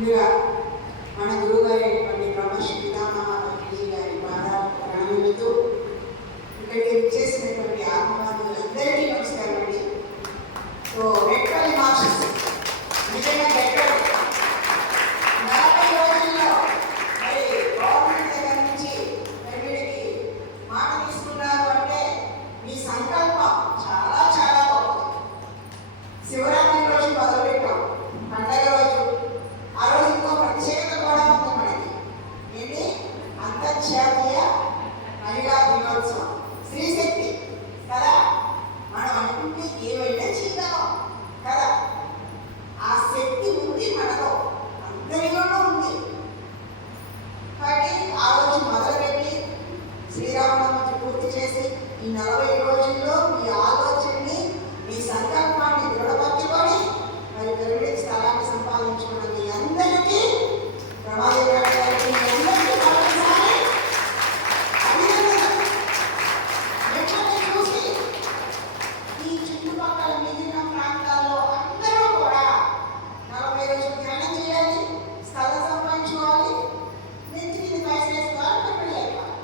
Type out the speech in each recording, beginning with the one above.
ముందుగా మన గురువు గారైనటువంటి బ్రహ్మశ్రీ పితామహ గారి పాదాలు ప్రణమిస్తూ ఇక్కడికి చేసినటువంటి ఆత్మవాదులందరికీ నమస్కారం అండి. సో రెక్కలి మార్క్స్ నిజంగా రెక్కలు 40 రోజుల్లో మరి గవర్నమెంట్ దగ్గర నుంచి మరి వీడికి మాట తీసుకున్నారు అంటే మీ సంకల్పం చాలా చాలా గొప్పది. శివరాత్రి రోజు మొదలుపెట్టాం, పండగ రోజు. ఆ రోజు ఇంకో ప్రత్యేకత కూడా ఉంది మనకి. ఏంటి? అంతర్జాతీయ మహిళా దినోత్సవం, స్త్రీశక్తి కదా. మనం అనుకుంటే ఏమైనా చేయగలం కదా. ఆ శక్తి ఉంది మనలో, అందరిలోనూ ఉంది. కాబట్టి ఆ రోజు మొదలుపెట్టి శ్రీరామనవమి పూర్తి చేసి ఈ 40 రోజుల్లో మీ ఆలోచనని, మీ సంకల్పాన్ని దృఢపరచుకొని మరి పిరమిడ్ స్థలాన్ని సంపాదించుకున్న మీ అందరికీ ప్రమాదం అందరికీ మరొకసారి అభినందనలు. వెంటనే చూసి ఈ చుట్టుపక్కల మిగిలిన ప్రాంతాల్లో అందరూ కూడా 40 రోజులు ధ్యానం చేయాలి, స్థలం సంపాదించుకోవాలి, నెత్తి మీద పైసలు వేసుకోవాలి, పిల్లలు అయిపోవాలి.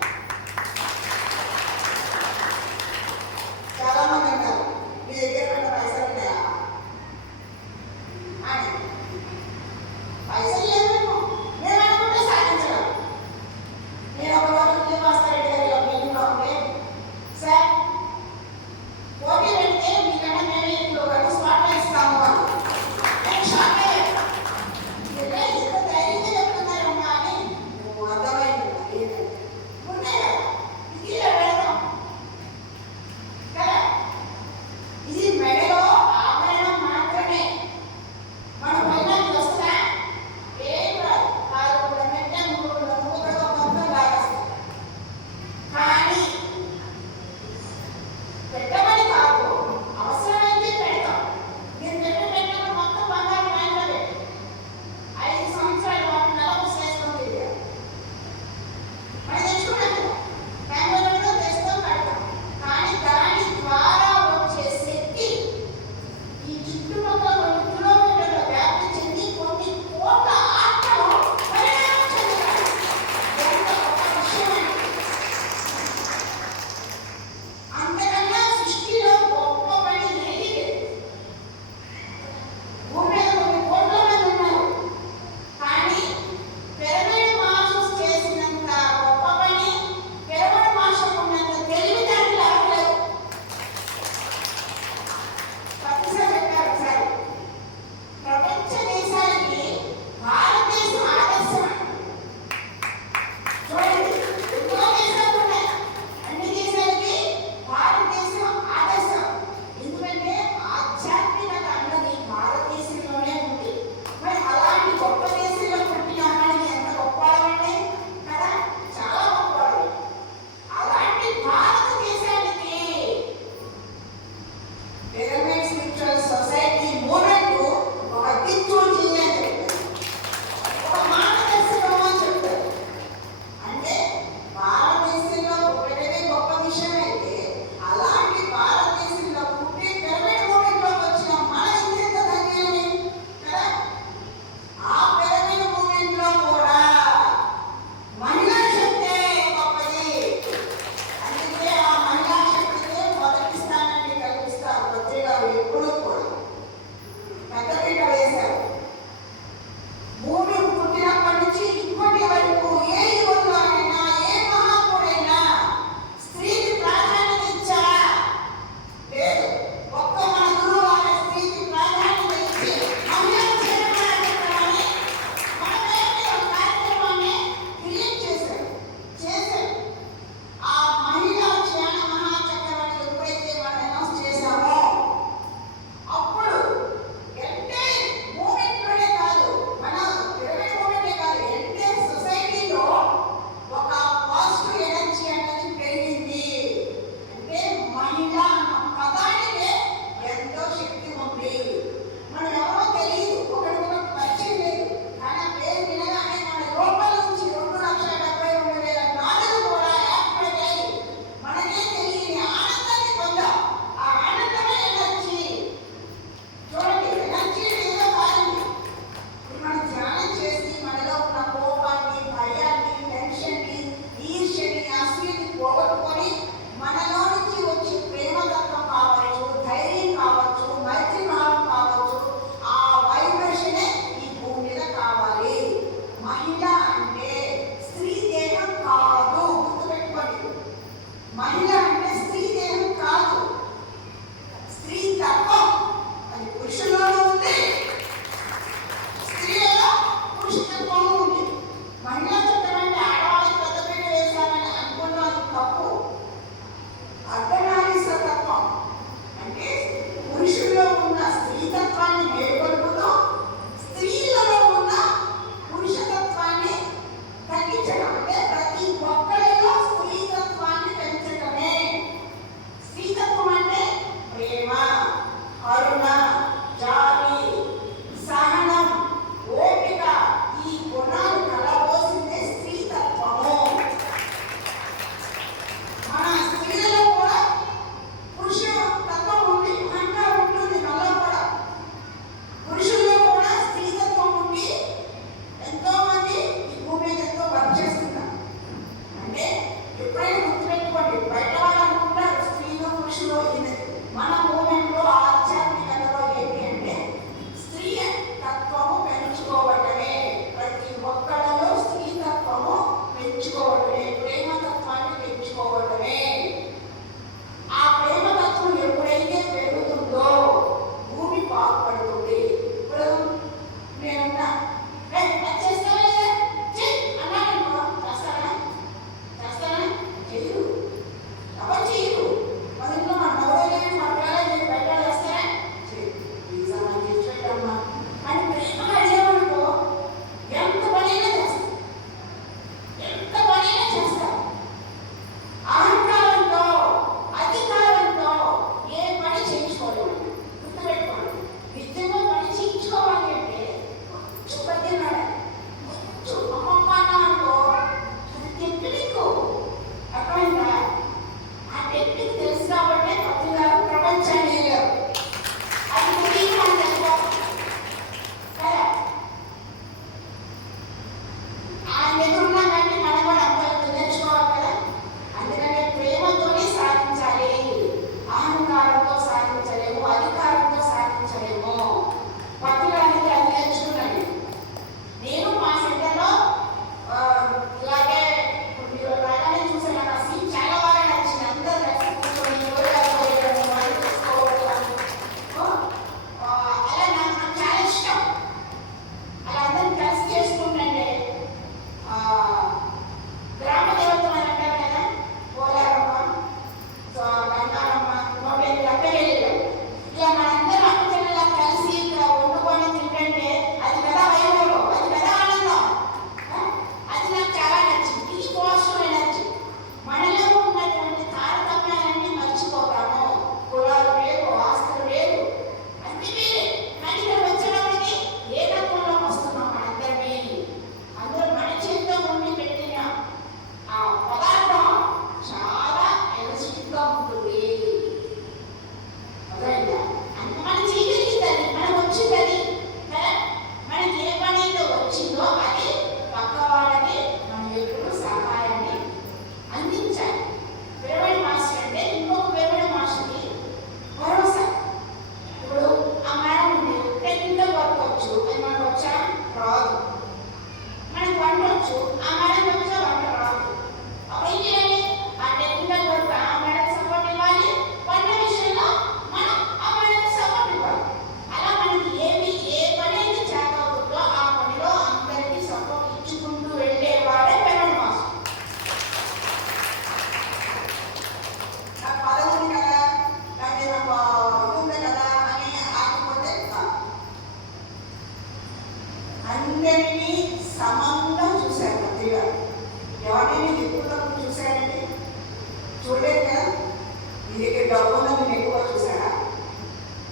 డబ్బు ఉన్నది నేను ఎక్కువ చూసాడా?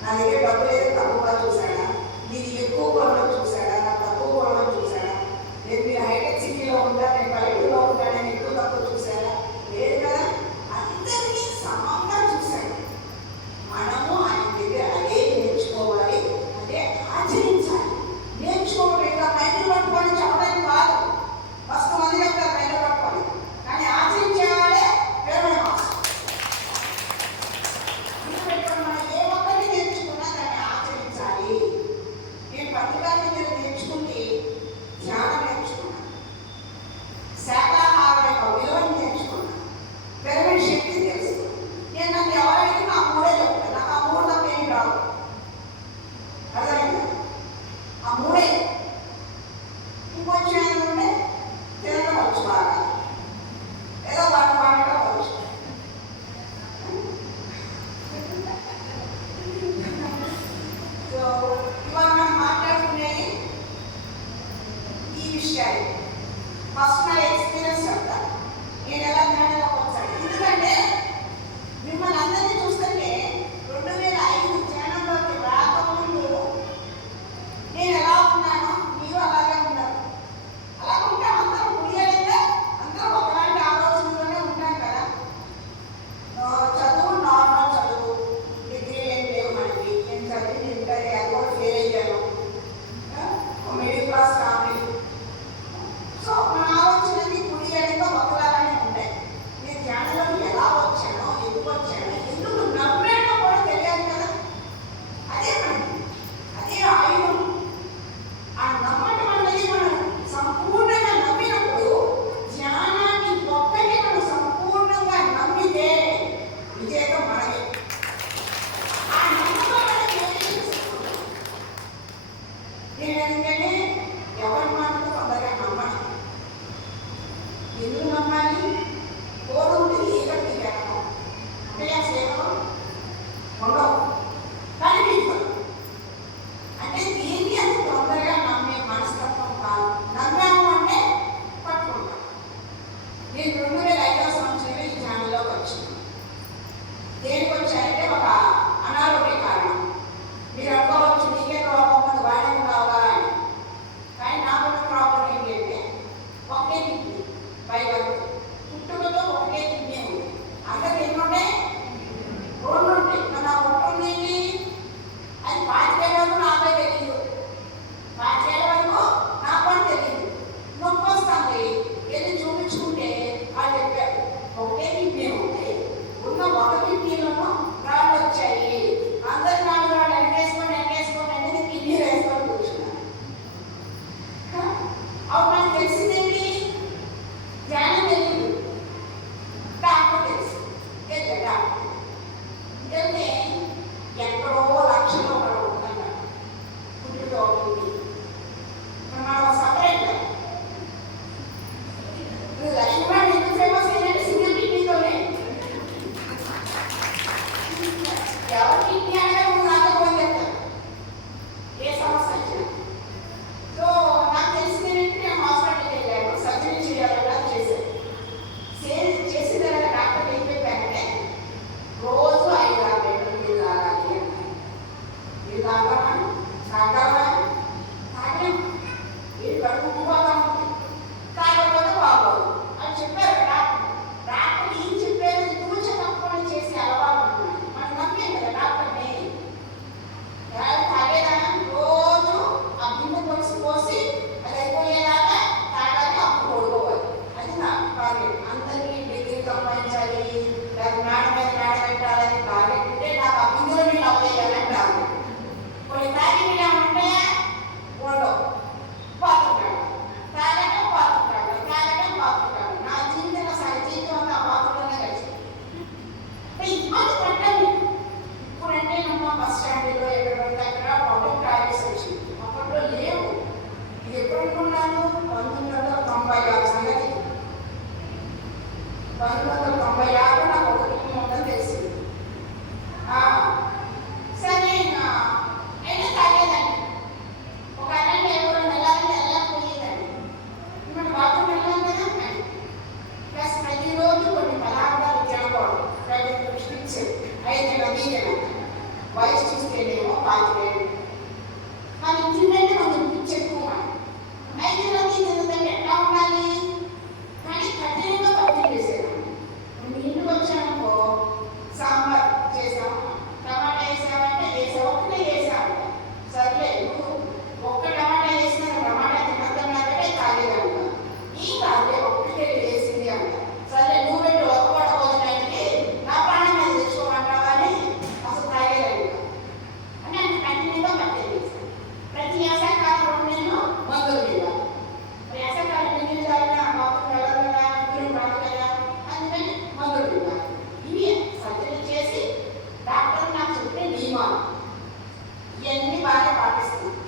నా దగ్గర డబ్బు లేదు తక్కువగా చూసాడా? నీది ఎక్కువ కొనడం చూసాడా? నా తక్కువ కొనడం చూసాడా? నేను మీరు హైటెక్ సిటీలో ఉంటా, నేను పల్లెటూరులో ఉంటా, నేను ఎక్కువ తక్కువ చూసాడా? లేదు కదా. అందరినీ సమంగా చూశాడు. మనము ఆయన దగ్గర అదే నేర్చుకోవాలి, అదే ఆచరించాలి. నేర్చుకోవడం ఇంకా మైండ్ పట్టుకొని చెప్పడానికి కాదు. ఫస్ట్ మంది చెప్తారు మైండ్ పట్టుకొని, కానీ ఆచరించేవాడే వేరే మనం ఏ ఒక్కరిని నేర్చుకున్నా దాన్ని ఆచరించాలి. నేను పత్రికల మీద నేర్చుకుంటే ధ్యానం నేర్చుకున్నాను, శాఖాహారం యొక్క విలువని నేర్చుకున్నాను, పిరమిడ్ శక్తి తెలుసుకున్నాను. నేను నన్ను ఎవరైనా నా మూడే చెప్తాను, నాకు ఆ మూడు తప్ప ఏమి రావు. అర్థమైందా? ఆ మూడే. ఇంకొంచెం ఏంటంటే తినడం వచ్చు బాగా, ఏదో పాట పాడటం వచ్చు. సో ఇవాళ మనం మాట్లాడుకునేది ఈ విషయాలు. ఫస్ట్ నా ఎక్స్పీరియన్స్ చెప్తా, నేను ఎలా జ్ఞానంలోకి వచ్చాను. ఎందుకంటే మిమ్మల్ని అందరినీ చూస్తుంటే 2005 జ్ఞానంలోకి రాకముందు నేను ఎలా ఉన్నానో మీరు అలాగే ఉన్నారు. అలా ఉంటే అందరం ముడియలేదా? అందరం ఒకలాంటి ఆలోచనలోనే ఉంటాం కదా. చదువు నార్మల్ చదువు, డిగ్రీ ఏం లేవు మనకి. నేను చదివి ఇంటర్ అది కూడా ఫెయిల్ అయ్యాను. Middle class family. సో మన ఆలోచనకి ముడియలేక ఒకలాగానే ఉంటాయి. నేను ధ్యానంలోకి ఎలా వచ్చానో, ఎందుకు వచ్చానో, ఎందుకు నమ్మేటో కూడా తెలియాలి కదా. అదే మనకి, అదే ఆయుధం. ఆ నమ్మటం అనేది మనం సంపూర్ణంగా నమ్మినప్పుడు, ధ్యానాన్ని ఒక్కటి మనం సంపూర్ణంగా నమ్మితే విజేతం మనమే. ఆ నమ్మకం అనేది నేను ఎందుకంటే ఎవరి మాటలు తొందరగా నమ్మను. ఎందుకు నమ్మాలి? కోడు ఉంటుంది ఏకటి జరగడం అంటే ఆ సేవలు ఉండవు, కానీ మీకు అంటే దీన్ని అంత తొందరగా నమ్మే మనస్తత్వం కాదు. నమ్మాము అంటే పట్టుకుంటాం. నేను 2005వ సంవత్సరంలో ఈ ధ్యానంలోకి వచ్చింది. దేనికి వచ్చానంటే ఒక అనారోగ్య కారణం. మీరు అనుకోవచ్చు నీకే ప్రాబ్లం ఉంది, బాగానే ఉన్నావుగా అని. కానీ నాకున్న ప్రాబ్లం ఏంటంటే ఒకే కిడ్నీ పైగా పుట్టుకతో ఒకే కిడ్నీ ఉంది. అందరికి ఎన్ని ఉన్నాయి? 2 ఉంటాయి. మరి నాకు ఒకటి ఉంది. అది 5 వరకు నాకే తెలియదు, 5 వరకు నాకు అని తెలియదు. నొప్పి వస్తుంది, వెళ్ళి చూపించుకుంటే వాళ్ళు చెప్పారు ఒకటే కిడ్నీ ఉంది, ఉన్న ఒక కిడ్నీలోనూ రాళ్ళు వచ్చాయి. అందరు నాలుగు రాళ్ళు వెనకేసుకొని అనేది కిడ్నీ వేసుకొని కూర్చున్నారు. అప్పుడు నాకు తెలిసిందేంటి? ధ్యానం తెలియదు, డాక్టర్ తెలుసు. డాక్టర్ వెళ్తే ఎక్కడో లక్షలో ఒకడు ఉంటున్నాడు, పుట్టితో ఉంటుంది. మనం సపరేట్ లక్ష్మణ్ ఎందుకు ఫేమస్ ఏంటంటే సింగిల్ కిడ్నీతోనే. ఎవరి కిడ్నీ అంటే నువ్వు నాకే పోయి చెప్తాను ఏ సమస్య వచ్చినా. సో నాకు తెలిసింది ఏంటంటే నేను హాస్పిటల్కి వెళ్ళాను, సర్జరీ చేయాలన్నా చేశాను. చేసిన తర్వాత డాక్టర్ ఏం చెప్పారంటే రోజు 5-6 లీటర్లు నీళ్ళు తాగాలి అన్నారు. నీళ్ళు తాగాను, తాగలేం, నీళ్ళు కడుపు ఉబ్బిపోతా ఉంటుంది, తాగకపోతే బాగోదు అని చెప్పారు డాక్టర్. డాక్టర్ ఏం చెప్పారు? తూచ తప్పకుండా చేసే అలవాటు ఉన్నాయి. మనం నమ్మే కదా డాక్టర్ని. తాగేదాకా రోజు ఆ బిందె పోసి అది అయిపోయేదాకా తాగాలి, అప్పుడు పడుకోవాలి. అది నా టార్గెట్. అందరికీ డిగ్రీ సంపాదించాలి, లేదా మేడ మీద మేడ పెట్టాలని టార్గెట్ ఉంటే నాకు ఆ బిందులో నీళ్ళు అవ్వేయాలని టార్గెట్. కొన్ని తాగి నీళ్ళు ఏమంటే ఉండవు, పాత్రకాడు తాగటం, పాత్రకాడు. నా జీవితంలో జీవితం అంతా ఆ పాత్రలోనే కలిసింది. ఇబ్బంది పడ్డాను. ఇప్పుడంటే నమ్మ బస్ స్టాండ్లో ఎక్కడ పడితే అక్కడ పబ్లిక్ టాయిలెట్స్ వచ్చింది. అప్పట్లో లేవు. ఇది ఎప్పుడు అనుకున్నాను? 1996 సంగతి. 1996 నాకు ఒక కిడ్నీ ఉందని తెలిసింది. సరే అయినా తాగే వీకెన్ వయసు చూస్తేనేమో 5 కానీ తింటే కొంచెం పిచ్చి ఎక్కువ. 5 తింటుందంటే ఎట్లా ఉండాలి? కానీ కఠినంగా పత్తి వేసేదాన్ని. ఇంటికి వచ్చానుకో సాంబార్ చేసాము, టమాటా వేసామంటే వేసావు, ఒకటే వేసాము. సర్లే నువ్వు ఒక్క టమాటా వేసిన టమాటా తినద్దన్నారంటే తాగేదన్న. ఈ కాదే ఒక్కటే వేసింది అంట. సర్లే నువ్వు పెట్టి ఒక్కపడ భోజనానికి నా ప్రాణం మీద తెచ్చుకోమంటావా అని అసలు తాగేదాన్ని అని అంటే కఠినంగా పత్తి వేసాను. ప్రతి వేసవకాలం 2 నెలలు మందులు మీద. వేసవకాలం ఎన్ని తాగినా మాకు వెళ్ళగలరా, మీరు రాగలరా, అందుకని మందులు మీద. ఇవి సర్జరీ చేసి డాక్టర్ నాకు చెప్పే నియమాలు ఇవన్నీ బాగా పాటిస్తున్నాను.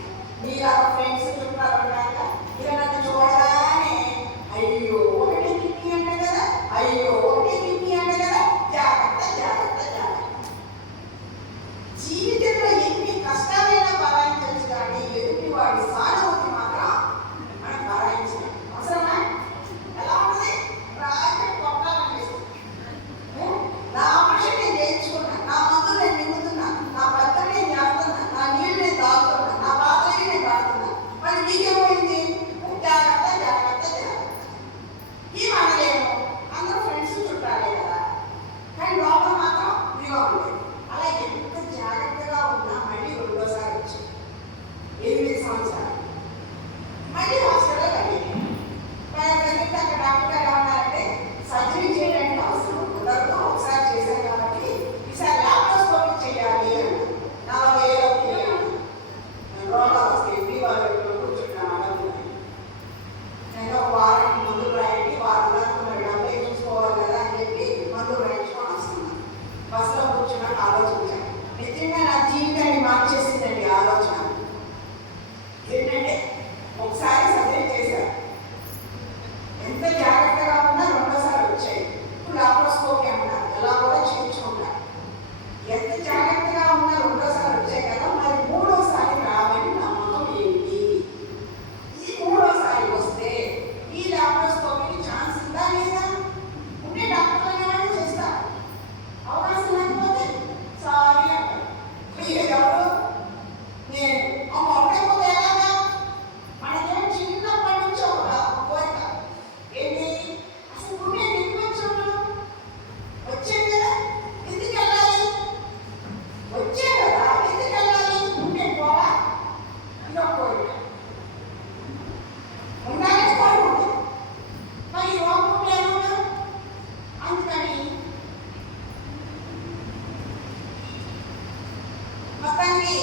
మీరు ఫ్రెండ్స్ చుట్టాలన్నాక ఇక నన్ను చూడగానే అయ్యో ఒకటే కిడ్నీ అంటే కదా, అయ్యో ఒకటే కిడ్నీ అంటే కదా, జాగ్రత్త జాగ్రత్త జాగ్రత్త. జీవితంలో ఎన్ని కష్టాలైనా భరాయించవచ్చు, కానీ ఎదుటి వాడి సానుభూతి మాత్రం మనం భరాయించలేం. అవసరమా? ఎలా ఉంటుంది? రాకెట్ కొట్టాలనిపిస్తుంది. నా ఆపరేషన్ నేను చేయించుకున్నా, నా మందులు నేను నింపుతున్నా, నా భర్త నేను చేస్తున్నా, నా నీళ్ళు నేను తాగుతున్నా, నా బాధలు నేను పడుతున్నా. మరి నీకేమైంది? జాగ్రత్త జాగ్రత్త జాగ్రత్త. ఈ మనలేమో అందరూ ఫ్రెండ్స్ చుట్టాలే కదా, కానీ లోపల మాత్రం ఇదిగా ఉండేది. అలా ఎంత జాగ్రత్తగా ఉన్నా మళ్ళీ 2వ వచ్చాయి. 8 సంవత్సరాలు మళ్ళీ హాస్పిటల్లో కలిగాను. కలిగితే అక్కడ డాక్టర్ గారు ఏమన్నారంటే సర్జరీ చేయడానికి అవసరం ఉండదు, ఒకసారి చేశాను కాబట్టి ఈసారి లాప్రోస్కోపీ చేయాలి అన్నారు. నా వేలోకి రోగాలు వస్తాయి, ఇంటి వాళ్ళు కూర్చుంటాను. నేను ఒక వారానికి మందులు రాయండి, వారం దాకా మరి డబ్బులు చూసుకోవాలి కదా అని చెప్పి మందులు రాయించుకొని వస్తున్నాను. బస్సులో కూర్చున్నాక ఆలోచించాను. నిజంగా నా జీవితాన్ని మార్చేసిందండి ఆలోచన. ఏంటంటే ఒకసారి సర్జరీ చేశారు, ఎంత జాగ్రత్తగా ఉన్నా 2వసారి వచ్చాయి. ఇప్పుడు లాప్రోస్కోపీ అంటారు, ఎలా కూడా చేయించుకుంటారు. ఎంత జాగ్రత్తగా ఉన్నా 2వసారి వచ్చాయి కదా, మరి 3వసారి రావని నమ్మకం ఏంటి? ఈ 3వసారి వస్తే ఈ లాప్రోస్కోపీకి ఛాన్స్ ఉందా లేదా? ఉంటే డాక్టర్లు చేస్తారు. అవకాశం లేకపోతే సారీ అంటారు. ఎవరు? నేను. అమ్మ ఉండకపోతే ఎలాగా? మనకేం చిన్నప్పటి నుంచి ఒక కోరిక ఏంటి? అసలు గుండె ఎందుకు వచ్చాను? వచ్చాను కదా, ఎందుకు వెళ్ళాలి? వచ్చాను కదా, ఎందుకు వెళ్ళాలి? గుండె పోవా? ఇదొక కోరిక. ఉండాలని కోరుకుంటుంది. మరి రోగం లేకుండా అందుకని మొత్తానికి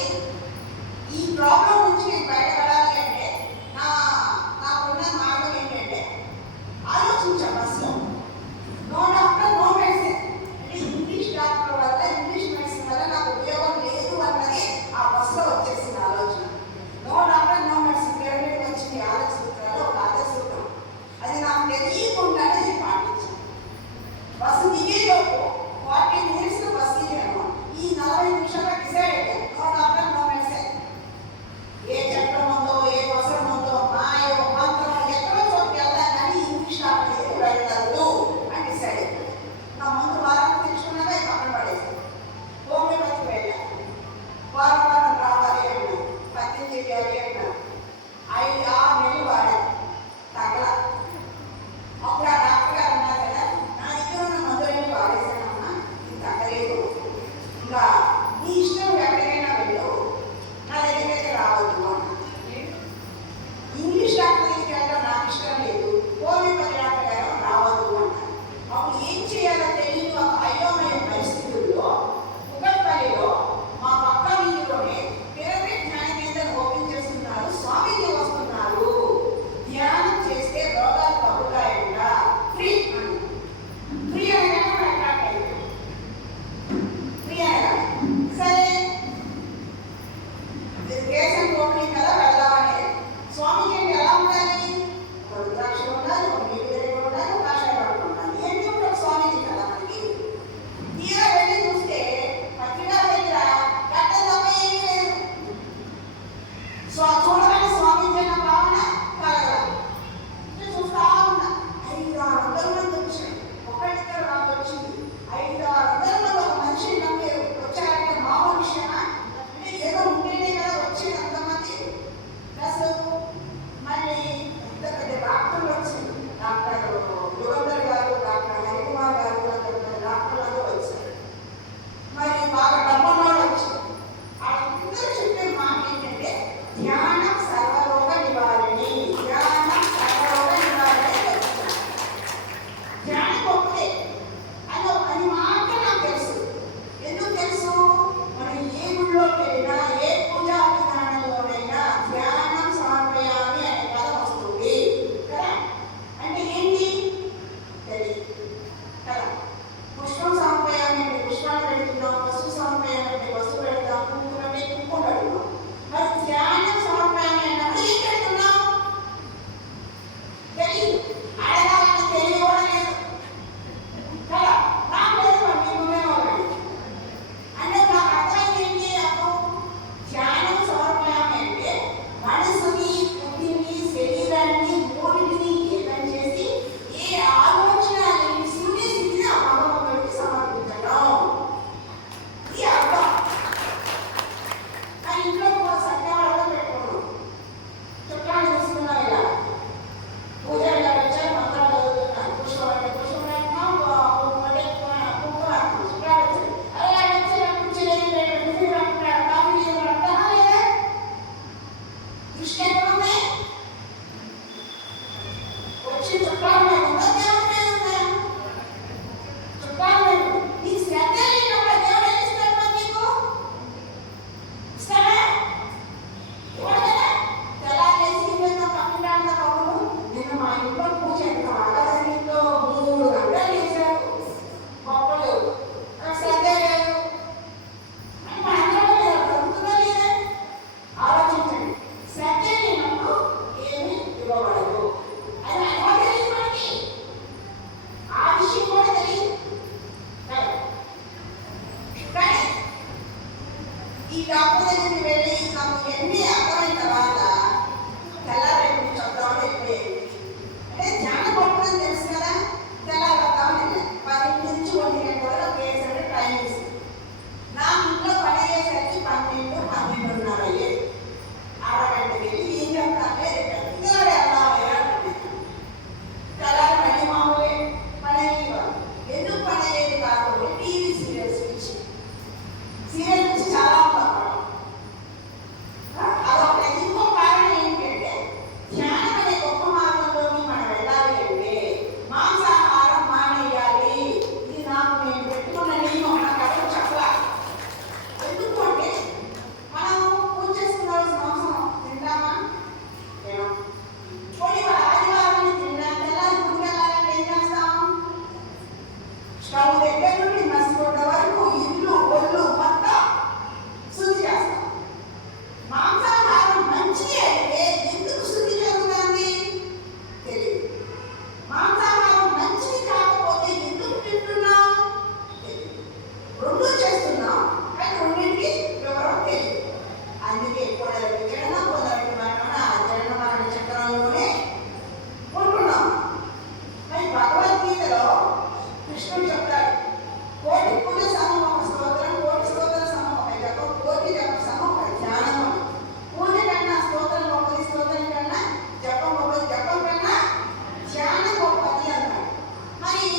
ఈ ప్రాబ్లం నుంచి నేను బయటపడాలి అంటే నాకున్న మార్గం ఏంటంటే ఆలోచించాను. బస్సులో నో డాక్టర్ నో మెడిసిన్ అంటే ఇంగ్లీష్ డాక్టర్ వల్ల, ఇంగ్లీష్ మెడిసిన్ వల్ల నాకు ఉపయోగం లేదు అన్నది ఆ బస్సులో వచ్చేసింది ఆలోచన. నో డాక్టర్ నో మెడిసిన్ పేరు మీద వచ్చింది ఆదర్శ సూత్రాలు, ఒక ఆదర్శ సూత్రం. అది నాకు తెలియకుండానే నేను పాటించాను. బస్సు దిగేలోపు 40 మినిట్స్లో బస్సు దిగాను. ఈ 40 నిమిషాల్లో డిసైడ్ అయ్యాను, నో డాక్టర్ నో మెడిసిన్. ఏ చట్టం ఉందో, ఏ అవసరం ఉందో, మాయో మంత్రం ఎక్కడో చోటుకి వెళ్తాను, కానీ ఇంగ్లీష్ డాక్టర్ దగ్గర వెళ్ళదు అని డిసైడ్ అయ్యాను. నా ముందు వారాన్ని తెచ్చుకున్నాక పక్కన పడేసాను. హోమియోపతికి వెళ్ళాను. వారం రావాలి అన్నాను, పత్యం చేయాలి అన్నాను. 5-6 నెలలు వాడాను, తగ్గల. అప్పుడు ఆ డాక్టర్ గారు అన్నారు కదా, నా దగ్గర ఉన్న మందులన్నీ వాడేశానమ్మా, ఇది తగ్గలేదు, ఇంకా నీ ఇష్టం ఎక్కడికైనా వెళ్ళు, డాక్టర్ దగ్గరికి వెళ్ళి నాకు ఎన్ని అర్థమైన తర్వాత తెల్లారేపు చెప్తామని వెళ్ళిపోయేది. అంటే ధ్యానం పడుతుందని తెలుసు కదా, తెల్లారద్దామని వెళ్ళాను. 10 నుంచి 1 గంటల వరకు వేసాడు టైం ఇస్తుంది. నా ఇంట్లో పని అయ్యేసరికి 12, 12:30 అయ్యేది. అరగంటకి వెళ్ళి ఏం చెప్తానే తెల్లారి మళ్ళీ మామూలే పని అయ్యేవారు. ఎందుకు పని అయ్యేది కాకపోతే టీవీ సీరియల్స్ నుంచి చాలా అదొక ఇంకో కారణం ఏంటంటే ధ్యానం అనే గొప్ప మార్గంలోకి మనం వెళ్ళాలి అంటే మాంసాహారం మానేయాలి. ఇది నాకు నేను పెట్టుకున్న నియమం. నాకు అసలు చెప్పలా. ఎందుకు అంటే మనం పూజ చేసుకున్న రోజు మాంసం తింటామా? కొన్ని ఆదివారం తింటాం. తెల్లారి గుడికి వెళ్ళాలంటే ఏం చేస్తాం? స్టవ్ దగ్గర నుండి మసిగొడ్డ వరకు ఇల్లు ఒళ్ళు మొత్తం శుద్ధి చేస్తాం. మాంసాహారం మంచిది అయితే ఎందుకు శుద్ధి జరుగుతుంది తెలియదు. మాంసాహారం మంచిది కాకపోతే ఎందుకు తింటున్నాం తెలియదు. రెండు చేస్తున్నాం కానీ రెండింటికి వివరం తెలియదు. అందుకే కూడా విజయన పొందడం జనన మరణ చక్రంలోనే ఉంటున్నాం. మరి భగవద్గీతలో కృష్ణుడు చెప్తాడు, కోటి పూజ సమం ఒక స్తోత్రం, కోటి స్తోత్ర సమం ఒక జపం, కోటి జప సమం ఒక ధ్యానం. పూజ కన్నా స్తోత్రం గొప్పది, స్తోత్రం కన్నా జపం గొప్పది, జపం కన్నా ధ్యానం గొప్పది అన్నాడు. మరి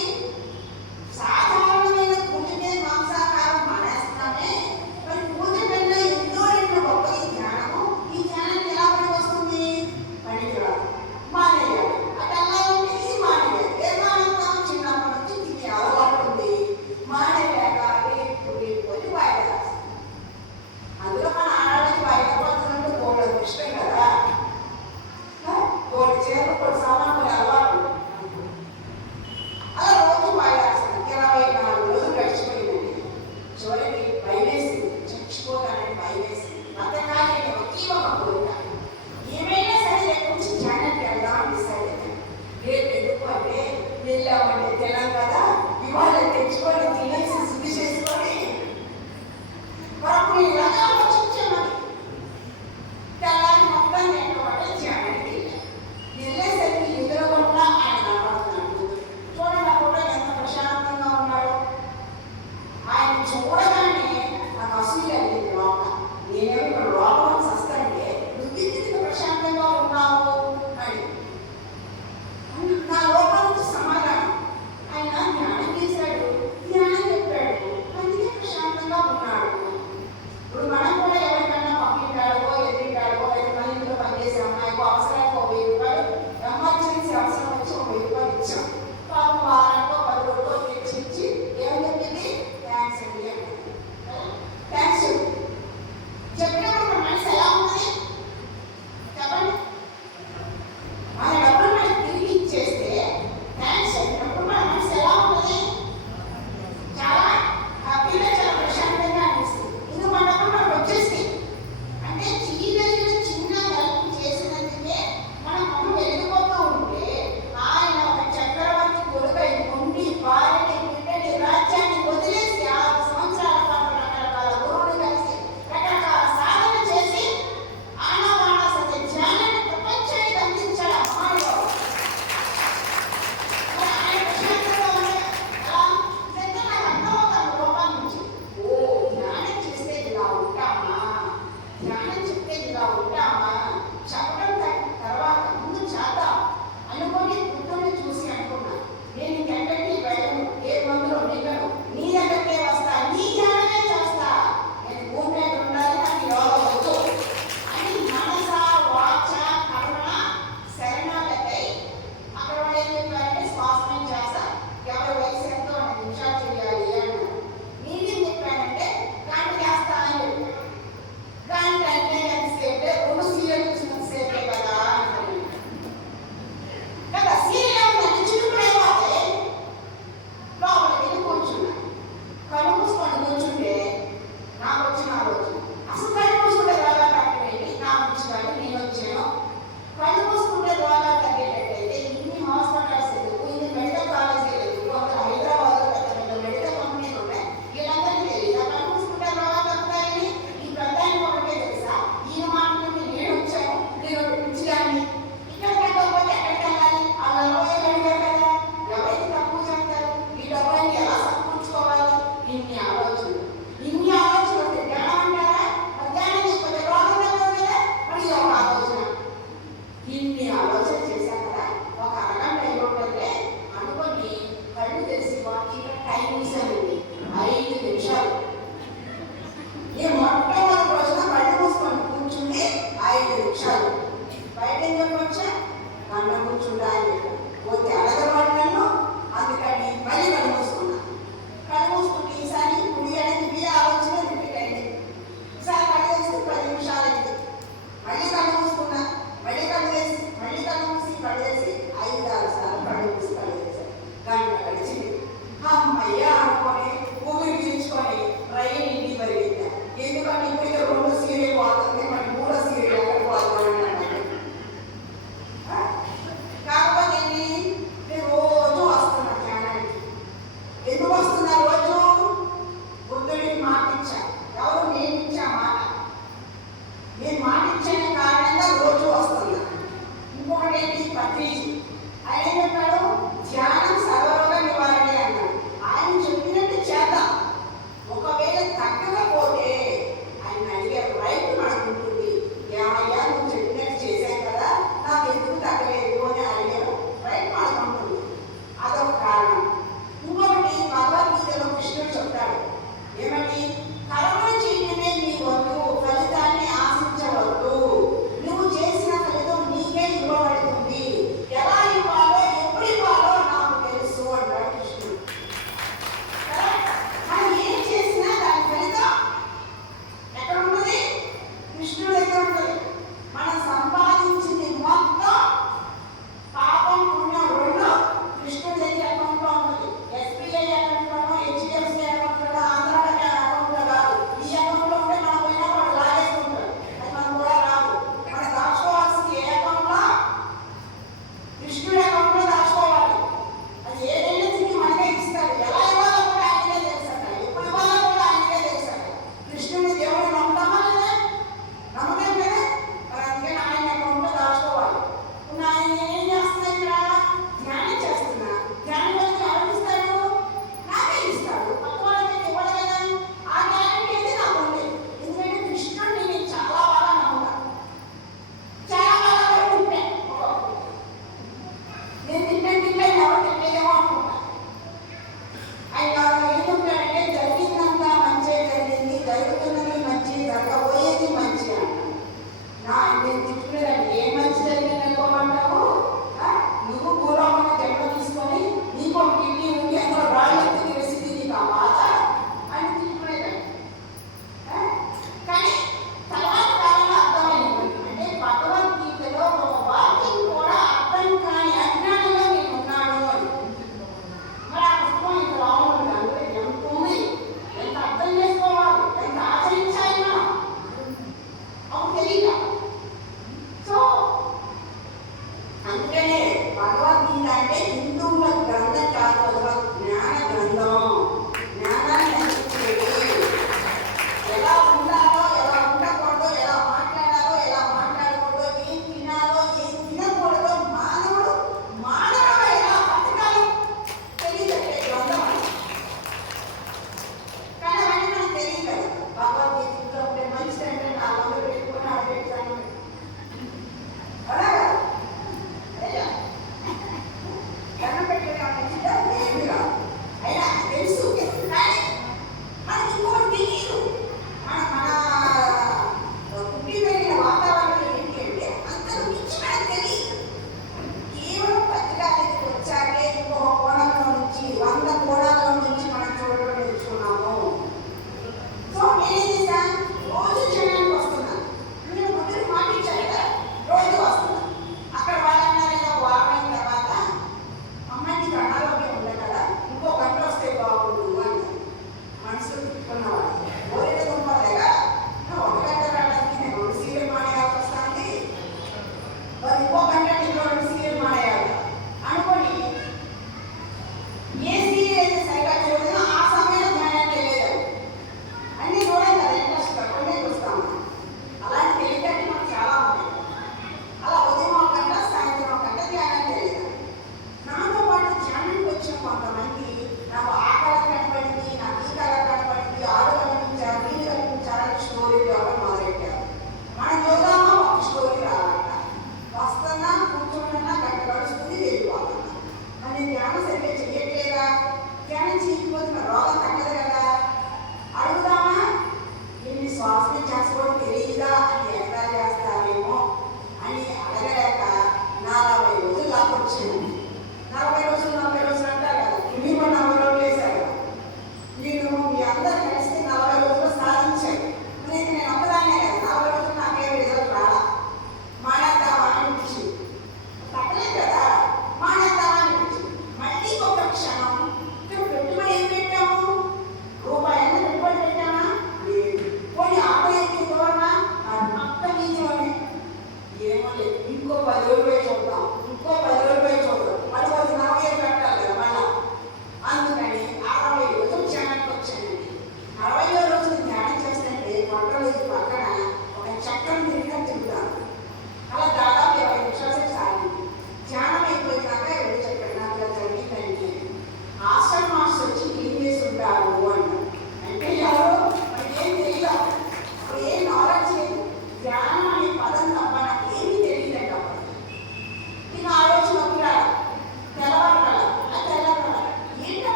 సాధారణమైన పూజకే మాంసాహారం మానేస్తామే, మరి పూజ కన్నా ఎన్నో గొప్పది ధ్యానము. ఈ ధ్యానానికి ఎలా పనికి వస్తుంది? పనికి రాదు, మానేయాలి. అది ఎలా ఉంటే ఇది మానేయాలి. ఏ మానేస్తాం? చిన్నప్పటి నుంచి తినే అలవాటు ఉంది, మానేయాక రేపు వాయిదా రాస్తాం. అందులో మన ఆడవాళ్ళకి వాయిదా పడుతున్నట్టు కోళ్ళ ఇష్టం కదా. కోడి చీరలు కొన్ని సామాన్లు అలవాటు అలా రోజు వాయిదా రాస్తాం. 24 రోజులు గడిచిపోయిందండి. చివరికి భయమేసింది, చచ్చిపోతానని భయమేసింది. అంతకాలం ఒకే ఒక కోరిక, ఏమైనా సరే రేపు నుంచి ధ్యానానికి వెళ్దామని డిసైడ్ అయ్యాను. రేపు ఎందుకు అంటే వెళ్ళామంటే తినాం కదా, ఇవాళ తెచ్చుకొని తినేసి శుద్ధి చేసుకొని వరకు ఇలాగా ఆలోచించామని తెల్లారి మొత్తం లేకపోతే ధ్యానానికి వెళ్ళాను. వెళ్ళేసరికి ఎదురు కూడా ఆయన కనపడుతున్నాడు. చూడండి ఆ ఫోటో ఎంత ప్రశాంతంగా ఉన్నాడు. ఆయన చూడగానే నాకు అసూయ కలిగింది లోపల. నేనేమో ఇక్కడ లోపల వస్తానంటే నువ్వు ఇంటికి ప్రశాంతంగా ఉన్నావు అని నా లోపల నుంచి సమాధానం. ఆయన ధ్యానం చేశాడు, ధ్యానం చెప్పాడు, అందుకే ప్రశాంతంగా ఉన్నాడు. ఇప్పుడు మనం కూడా ఎవరికన్నా పంపించాడో ఎదిరింటాడో లేదా మన ఇంట్లో పనిచేసే అమ్మాయికో అవసరానికి ఒక 1000 రూపాయలు ఎమర్జెన్సీ అవసరం వచ్చి ఒక 1000 రూపాయలు ఇచ్చాం. పాపం వారానికో 10 రోజులకో తెచ్చి ఏమని చెప్పింది? థ్యాంక్స్ అండి అంటే ముగించుకొని ట్రైన్ ఇంటికి పరిగెత్తా. ఎందుకంటే ఇప్పటికే 2 సీరియల్ పోతుంది, మరి 3 సీరియల్ ఎక్కడ పోతుంది అన్నాడు. కాకపోతే నేను రోజు వస్తున్నా ధ్యానానికి. ఎందుకు వస్తున్నా రోజు? బుద్ధుడికి మాట ఇచ్చా. ఎవరు? నేను ఇచ్చా మాట. నేను మాట ఇచ్చిన కారణంగా రోజు వస్తున్నా. ఇంకొకటి ఏంటి? పత్రిజీ ఆయన ఏం చెప్పాడు? ధ్యానం సర్వరోగ నివారణ అన్నాడు. ఆయన చెప్పినట్టు చేద్దాం. ఒక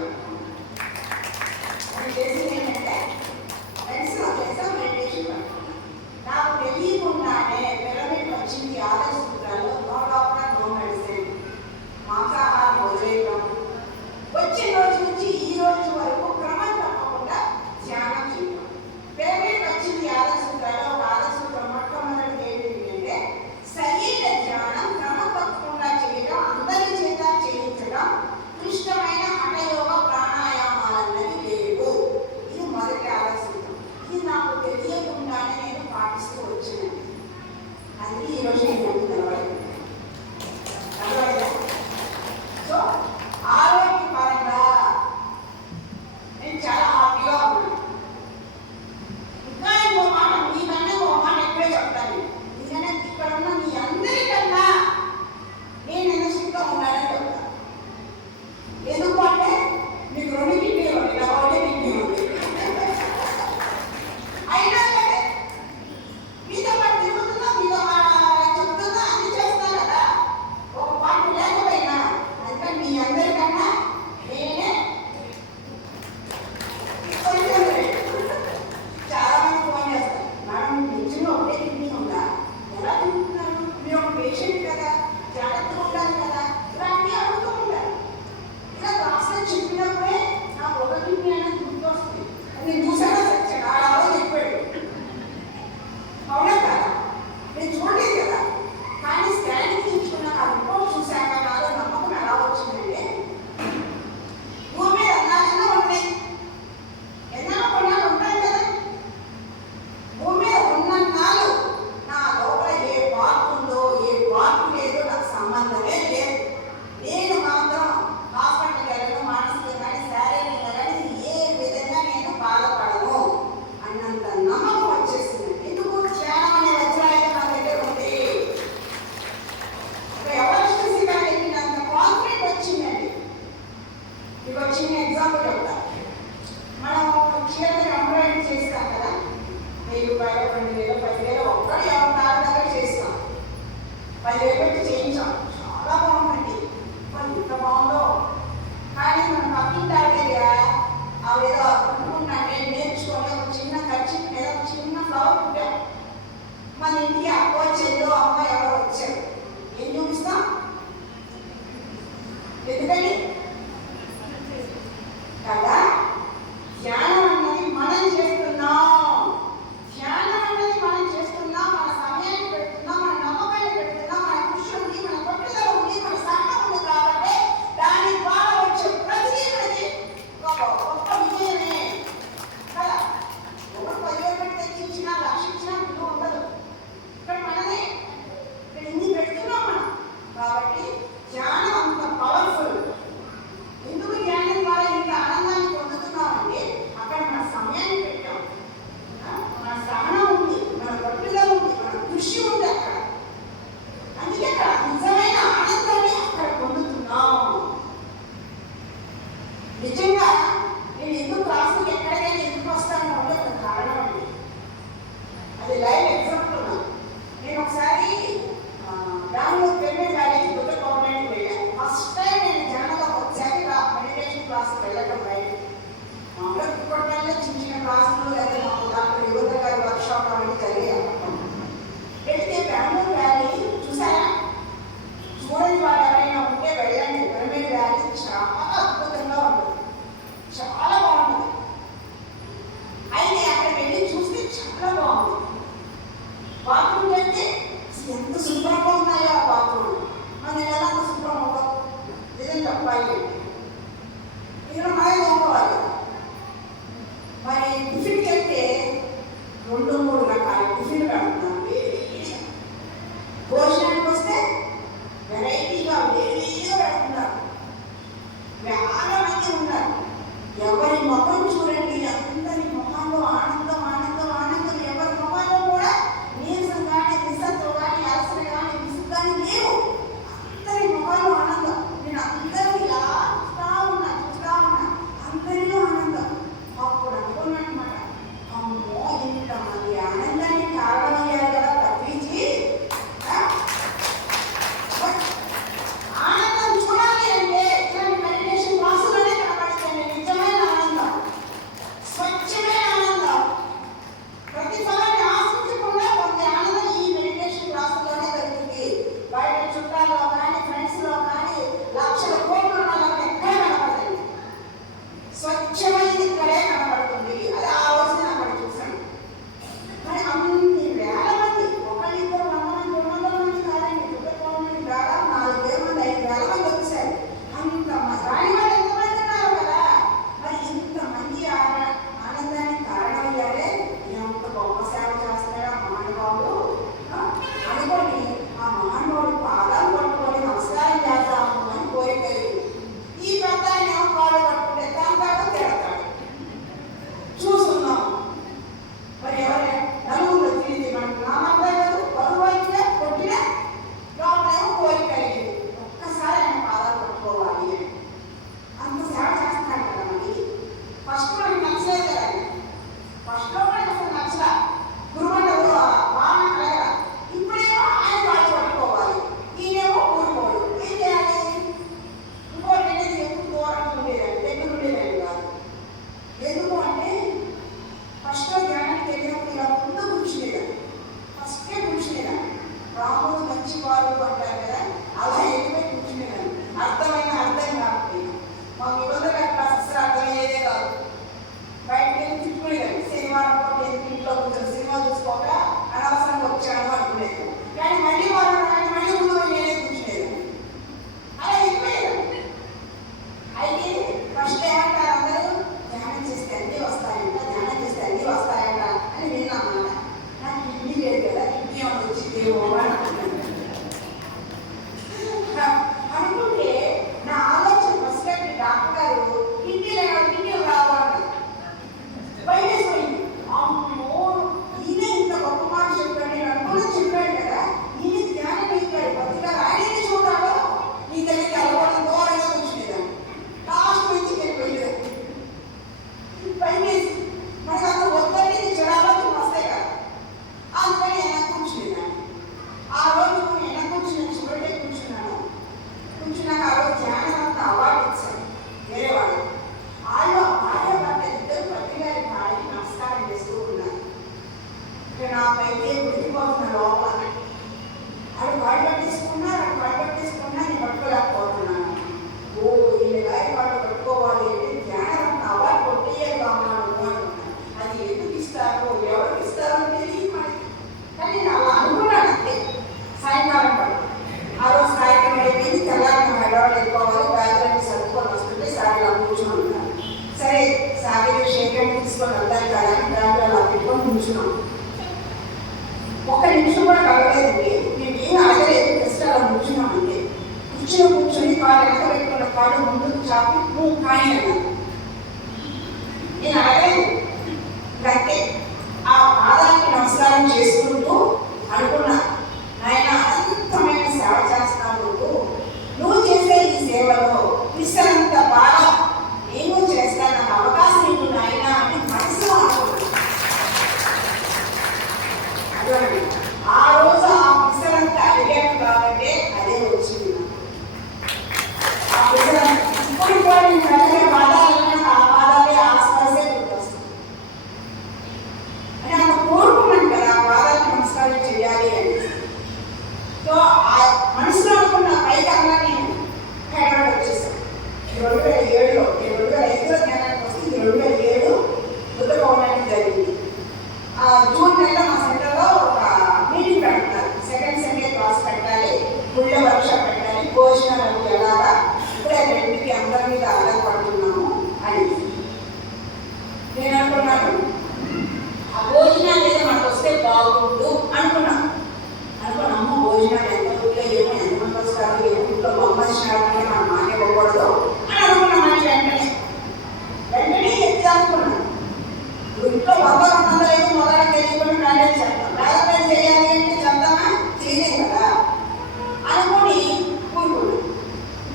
పడుతుంది. అది చేసింది ఏంటంటే మెడిటేషన్ పడుతుంది. నాకు తెలియకుండానే పిరమిడ్ వచ్చింది ఆదర్శ సూత్రాల్లో నో డాక్టర్ నో మెడిసిన్, మాంసాహారం వదిలేయడం. వచ్చిన రోజు నుంచి ఈ రోజు వరకు క్రమం తప్పకుండా ధ్యానం చేయడం. పిరమిడ్ వచ్చింది ఆదర్శ సూత్రాల్లో ఒక ఆదర్శ సూత్రం మొట్టమొదటి ఏంటి అంటే శరీర ధ్యానం క్రమం తప్పకుండా చేయడం, అందరి చేత చేయించడం, క్లిష్టమైన హఠయోగ ప్రాణాయామాలన్నవి లేవు. ఇది మొదటి ఆదర్శ సూత్రం. ఇది నాకు తెలియకుండానే నేను పాటిస్తూ వచ్చినాను. అందుకే ఈరోజు నేను నిలబడి సో ఆరోగ్యపరంగా నేను చాలా హ్యాపీగా ఉన్నాను. ఇంకా ఇంకో మాట మీకన్నా ఇంకో మాట ఎక్కువే చెప్తాను. ఎందుకంటే ఇక్కడ ఉన్న మీ అందరికన్నా నేను ఎనర్జీగా ఉండాలని చెప్తాను. ఎందుకు అంటే మీకు 2 కిడ్నీలు ఉంది, ఇలా 1 కిడ్నీ ఉంది. అయినా సరే మీతో పాటు తిరుగుతున్నా, మీతో చెప్తున్నా, అన్ని చేస్తున్నా కదా. ఒక పాటు లేకపోయినా అంటే మీ అందరికన్నా నేనే చాలా మంది ఫోన్ చేస్తారు, మేడం నిజంగా ఒకటే కిడ్నీ ఉందా, ఎలా తింటున్నారు, మీరు ఒక పేషెంట్ కదా, జాగ్రత్తగా ఉండాలి కదా, ఇలాంటివి అడుగుతూ ఉంటారు. ఇలా క్లాస్లో చెప్పినప్పుడే నాకు ఒక కిడ్నీ అనేది గుర్తొస్తుంది. నేను చూసాను సచ్చాను ఆ రోజు చెప్పాడు. అవునా కదా, నేను చూడలేదు కదా, కానీ స్కానింగ్ తీసుకున్నాక ఆ రిపోర్ట్ చూశాక నాలో నమ్మకం ఎలా వచ్చిందంటే భూమి మీద అన్నాలన్నా ఉన్నాయి, ఎన్నో కొన్నాళ్ళు ఉంటాయి కదా. భూమి మీద ఉన్నన్నాళ్ళు నా లోపల ఏ పార్ట్ ఉందో ఏ పార్ట్ లేదో నాకు సంబంధమే లేదు. నేను మాత్రం హాస్పిటల్కి వెళ్ళను, మానసికంగా కానీ శారీరకంగా కానీ ఏ విధంగా నేను బాధపడను అన్నంత నమ్మకం వచ్చేసింది. ఎందుకు ధ్యానం అనే వజ్రాయుధం నా దగ్గర ఉంది. ఒక ఎవరెస్ట్ శిఖరానికి ఎక్కినంత కాన్ఫిడెంట్ వచ్చిందండి. మీకు ఒక చిన్న ఎగ్జాంపుల్ చెప్తా. మనం చీరలు ఎంబ్రాయిడరీ చేస్తాం కదా, 1000 రూపాయలు, 2000, 10,000 ఒక్కడు ఎవరి దగ్గర చేస్తాం. 10,000 పెట్టి చేయించాం, చాలా బాగుందండి, ఎంత బాగుందో. కానీ మనం పక్కింటి దగ్గర ఆవిడ అనుకుంటున్నానే నేర్చుకొని ఒక చిన్న ఖర్చు లేదా ఒక చిన్న ఫ్లవర్ పుట్టాం, మన ఇంటికి అక్కో చెల్లో అమ్మ ఎవరో వచ్చారు, ఏం చూపిస్తాం? ఎందుకని కదా ధ్యానం అన్నది మనం చేస్తున్నాం. ధ్యానం అన్నది మనం చేస్తున్నాం, మన సమయాన్ని పెడుతున్నాం, మన నమ్మకాన్ని పెడుతున్నాం, మన కృషి ఉంది, మన పట్టుదల ఉంది, మన సహనం ఉంది. కాబట్టి దాని ద్వారా వచ్చే ప్రతి మనకి గొప్ప విజయమే కదా. ఒకరు 10,000 పెట్టి తెచ్చించినా, లక్షించినా విలువ ఉండదు. ఇక్కడ మనమే ఇక్కడ ఇన్ని పెడుతున్నాం మనం. కాబట్టి ధ్యానం అంత పవర్ఫుల్. ఎందుకు ధ్యానం ద్వారా ఇంత ఆనందాన్ని పొందుతున్నామంటే అక్కడ మన సమయాన్ని పెట్టాం, మన సహనం ఉంది, మన పట్టుదల ఉంది, మన కృషి ఉంది అక్కడ. అందుకే అక్కడ నిజమైన ఆనందాన్ని అక్కడ పొందుతున్నాం. నిజంగా నేను ఎందుకు క్లాసుకి ఎక్కడికైనా ఎందుకు వస్తాను అంటే ఒక కారణం అండి. అది లైవ్ ఎగ్జాంపుల్. నేను ఒకసారి బెంగళూరు పిరమిడ్ వ్యాలీకి బుద్ధ గవర్నమెంట్కి వెళ్ళాను. ఫస్ట్ టైం నేను జనంలో వచ్చాక మెడిటేషన్ క్లాస్కి వెళ్ళడం బయట. మామూలుగా ఇప్పటికల్లా చిన్న చిన్న క్లాసులు లేదా మాకు డాక్టర్ యువత గారి వర్క్షాప్ అవన్నీ జరిగాయి. వెళ్తే బెంగళూరు వ్యాలీ చూసారా? చూడని వాళ్ళు ఎవరైనా ఉంటే వెళ్ళండి. పిరమిడ్ వ్యాలీ చాలా అద్భుతంగా ఉంటుంది, చాలా బాగుంటుంది. అయితే అక్కడ వెళ్ళి చూస్తే చాలా బాగుంది. బాత్రూమ్ వెళ్తే ఎంత శుభ్రంగా ఉన్నాయో ఆ బాత్రూమ్. మన ఎలా అంత శుభ్రం ఉండవు, నిజం చెప్పాలి. ఇక్కడ మనమే తోముకోవాలి. మరి టిఫిన్కి వెళ్తే 2-3 రకాల టిఫిన్లు పెడుతున్నాను. భోజనానికి వస్తే వెరైటీగా వేడిగా పెడుతున్నారు. చాలా మంది ఉన్నారు. ఎవరి ముఖం చూడండి, అందరి ముఖంలో ఆనందం ఆనందం ఆనందం. ఎవరి ముఖంలో కూడా నీరసం కానీ, నిస్సత్వం కానీ, అలసట కానీ, విసుగు కానీ లేవు. అందరి ముఖంలో ఆనందం. నేను అందరూ ఇలా చూస్తా ఉన్నా అందరిలో ఆనందం. అప్పుడు అనుకున్నమాట, అమ్మో ఇంతమంది ఆనందానికి కారణమయ్యారు కదా తప్పించి ఆనందం చూడాలి అంటే ఇట్లాంటి మెడిటేషన్ క్లాసులోనే కనబడితే ఏమో అనుకుంటే నా ఆలోచన ఫస్ట్ డాక్టర్ గారు కిడ్నీ రావాలి భయమేసిపోయింది. అమ్మో ఈయన ఇంత గొప్ప మాట చెప్పాడు, నేను అనుకున్నా చెప్పాడు కదా, ఈయన జ్ఞానం అయిపోయాడు కొద్దిగా ఆయనే చూడాలో నీ దగ్గరికి అలవాటు దూరంగా కూర్చునేదాన్ని లాస్ట్ నుంచి వెళ్ళిపోయేది. భయమేసి మనకు అంత వద్దంటే చెడాలోచన వస్తాయి కదా, అందుకని వెనక్కి కూర్చునేదాన్ని. ఆ రోజు వెనక్కి కూర్చున్నాను, చివరికే కూర్చున్నాక ఆ రోజు ధ్యానం అంతా అవార్డు ఇచ్చాను వేరే వాళ్ళు. వాళ్ళు భార్య భర్త ఇద్దరు పత్రికారి భార్యకి నమస్కారం చేస్తూ ఉన్నారు. ఇక్కడ నాకైతే గుర్తిపోతున్న లోపల అది వాళ్ళు పట్టించుకున్నా నేను పట్టుకోలేకపోతున్నాను. ఓ వీళ్ళ గారి వాళ్ళు పట్టుకోవాలి అంటే ధ్యానం అంతా అవార్డు కొట్టేయాలి బాగున్నాను. అది ఎందుకు ఇస్తారో ఎవరికి ఇస్తారో తెలియదు మనకి, కానీ నేను అలా అనుకున్నాను అంతే. సాయంకాలం పడు ఆ రోజు సాయంత్రం అయిపోయింది, తెల్లారి హైదరాబాద్ వెళ్ళిపోవాలి, బ్యాగ్లన్నీ సర్దుకొని వస్తుంటే సారీలో కూర్చొని ఉంటాను. సరే సారీలో షేక్ తీసుకొని వెళ్తాను కదా అని బ్యాగ్లో అలా పెట్టుకొని కూర్చున్నాం. ఒక్క నిమిషం కూడా కలగలేదండి, నేను ఏం అడగలేదు, జస్ట్ అలా కూర్చున్నామంటే. కూర్చొని కాళ్ళు వెనక పెట్టుకున్న కాళ్ళు ముందుకు చాపి నువ్వు కాయి అన్నాను. నేను అడగలేదు అంటే ఆ పాదానికి నమస్కారం చేసుకుంటూ అనుకున్నా, నాయన అనంతమైన సేవ చేస్తావు, నువ్వు చేసే ఈ సేవలో విశ్వంత బాగా నేను చేస్తాను, నాకు అవకాశం ఇవ్వు నాయన అని మనసులో అనుకున్నాను. అటువంటి ఆ రోజు ఆ విశ్వంత అడిగాను కాబట్టి అదే వచ్చింది ఆ విశ్వం. ఇప్పుడు కూడా నేను అడిగే పాదాలన్నా ఆ పాదాలే ఆస్పాసే గుర్తొస్తుంది అని అంత కోరుకున్నాను కదా, ఆ పాదాలకు నమస్కారం చేయాలి అని. సో ఆ మనసులో అనుకున్న పైకి అన్నా నేను హైదరాబాద్ వచ్చేసాను. 2007లో 2005లో జ్ఞానానికి వస్తే 2007 బుద్ధ పౌర్ణమి జరిగింది. జూన్ నెలలో మా సెంటర్లో ఒక మీటింగ్ పెడుతున్నారు. సెకండ్ సండే క్లాస్ పెట్టాలి, గుళ్ళ వర్క్షాప్ పెట్టాలి, భోజనాలు ఎలాగా ఇప్పుడే రెండుకి అందరి మీద ఆధారపడుతున్నాము అని. నేను అనుకున్నాను ఆ భోజనాలు ఏదో మనకు వస్తే బాగుండు అనుకున్నాను. అమ్మ భోజనాలు ఎంత ఊళ్ళో ఏమో ఎంతమంది వస్తారు, ఏ ఊళ్ళో పంపించినారంటే మనం మాట ఇవ్వకూడదు అని అనుకున్నామని వెంటనే ఎత్తి అనుకున్నాను. ఇంట్లో 100-200 మొదలు తెలియకుండా మ్యారేజ్ చేస్తాం, మ్యారేజ్ చేయాలి అంటే చెప్తామా చేయలేం కదా అనుకుని కూరుకున్నాను.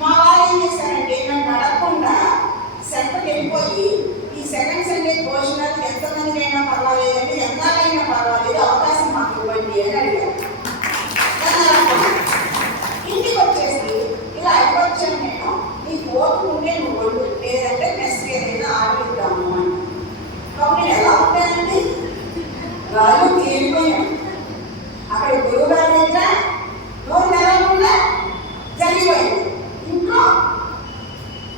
మా వారు ఏం చేశారంటే నన్ను అడగకుండా సెంటర్కి వెళ్ళిపోయి ఈ సెకండ్ సండే భోజనాలు ఎంతమందికైనా పర్వాలేదండి, ఎంతకైనా పర్వాలేదు, అవకాశం మాకు ఇవ్వండి అని అడిగారు. ఇంటికి వచ్చేసి ఇలా అడ్వచ్చాను నేను, నీ కోర్టు ఉంటే నువ్వు వండు, లేదంటే మెస్కి ఏదైనా ఆర్డర్ ఇద్దాము అని. కాబట్టి నేను ఎలా ఉంటానండి, రాజు తేలిపోయాను. అక్కడ గురువుగారి దగ్గర నోరు తెరవకుండా జరిగిపోయింది, ఇంట్లో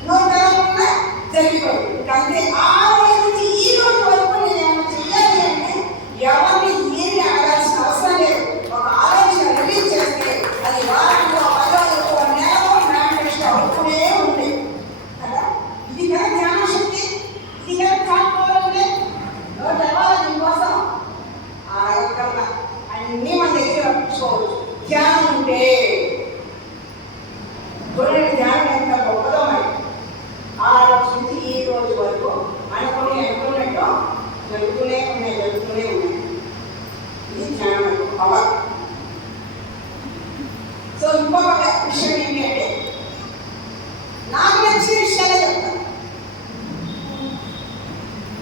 నోరు తెరవకుండా జరిగిపోయింది. అంటే ఆ రోజు నుంచి ఈ రోజు వరకు నేను ఏమైనా చెయ్యాలి అంటే ఎవరిని ఏమి అడగాల్సిన అవసరం లేదు. ఒక ఆలోచన రిలీజ్ చేస్తే అది వారంలో 10 రోజులు నెలలో మేనిఫెస్టో అవుతూనే ఉంది కదా. ఇది కదా జ్ఞాన శక్తి, ఇది కదా కాకపోవాలంటే నోరు తెరవాలి దీనికోసం. ఆ రకంగా అన్నీ మన దగ్గర రప్పించుకోవచ్చు ధ్యానం ఉంటే. చూడండి ధ్యానం ఎంత గొప్పదో మరి. ఆ రోజు నుంచి ఈ రోజు వరకు అనుకున్నట్టు జరుగుతూనే ఉన్నాయి. ఇది ధ్యానం యొక్క పవర్. సో ఇంకొక విషయం ఏంటంటే నాకు నచ్చిన విషయాలే చెప్తాను.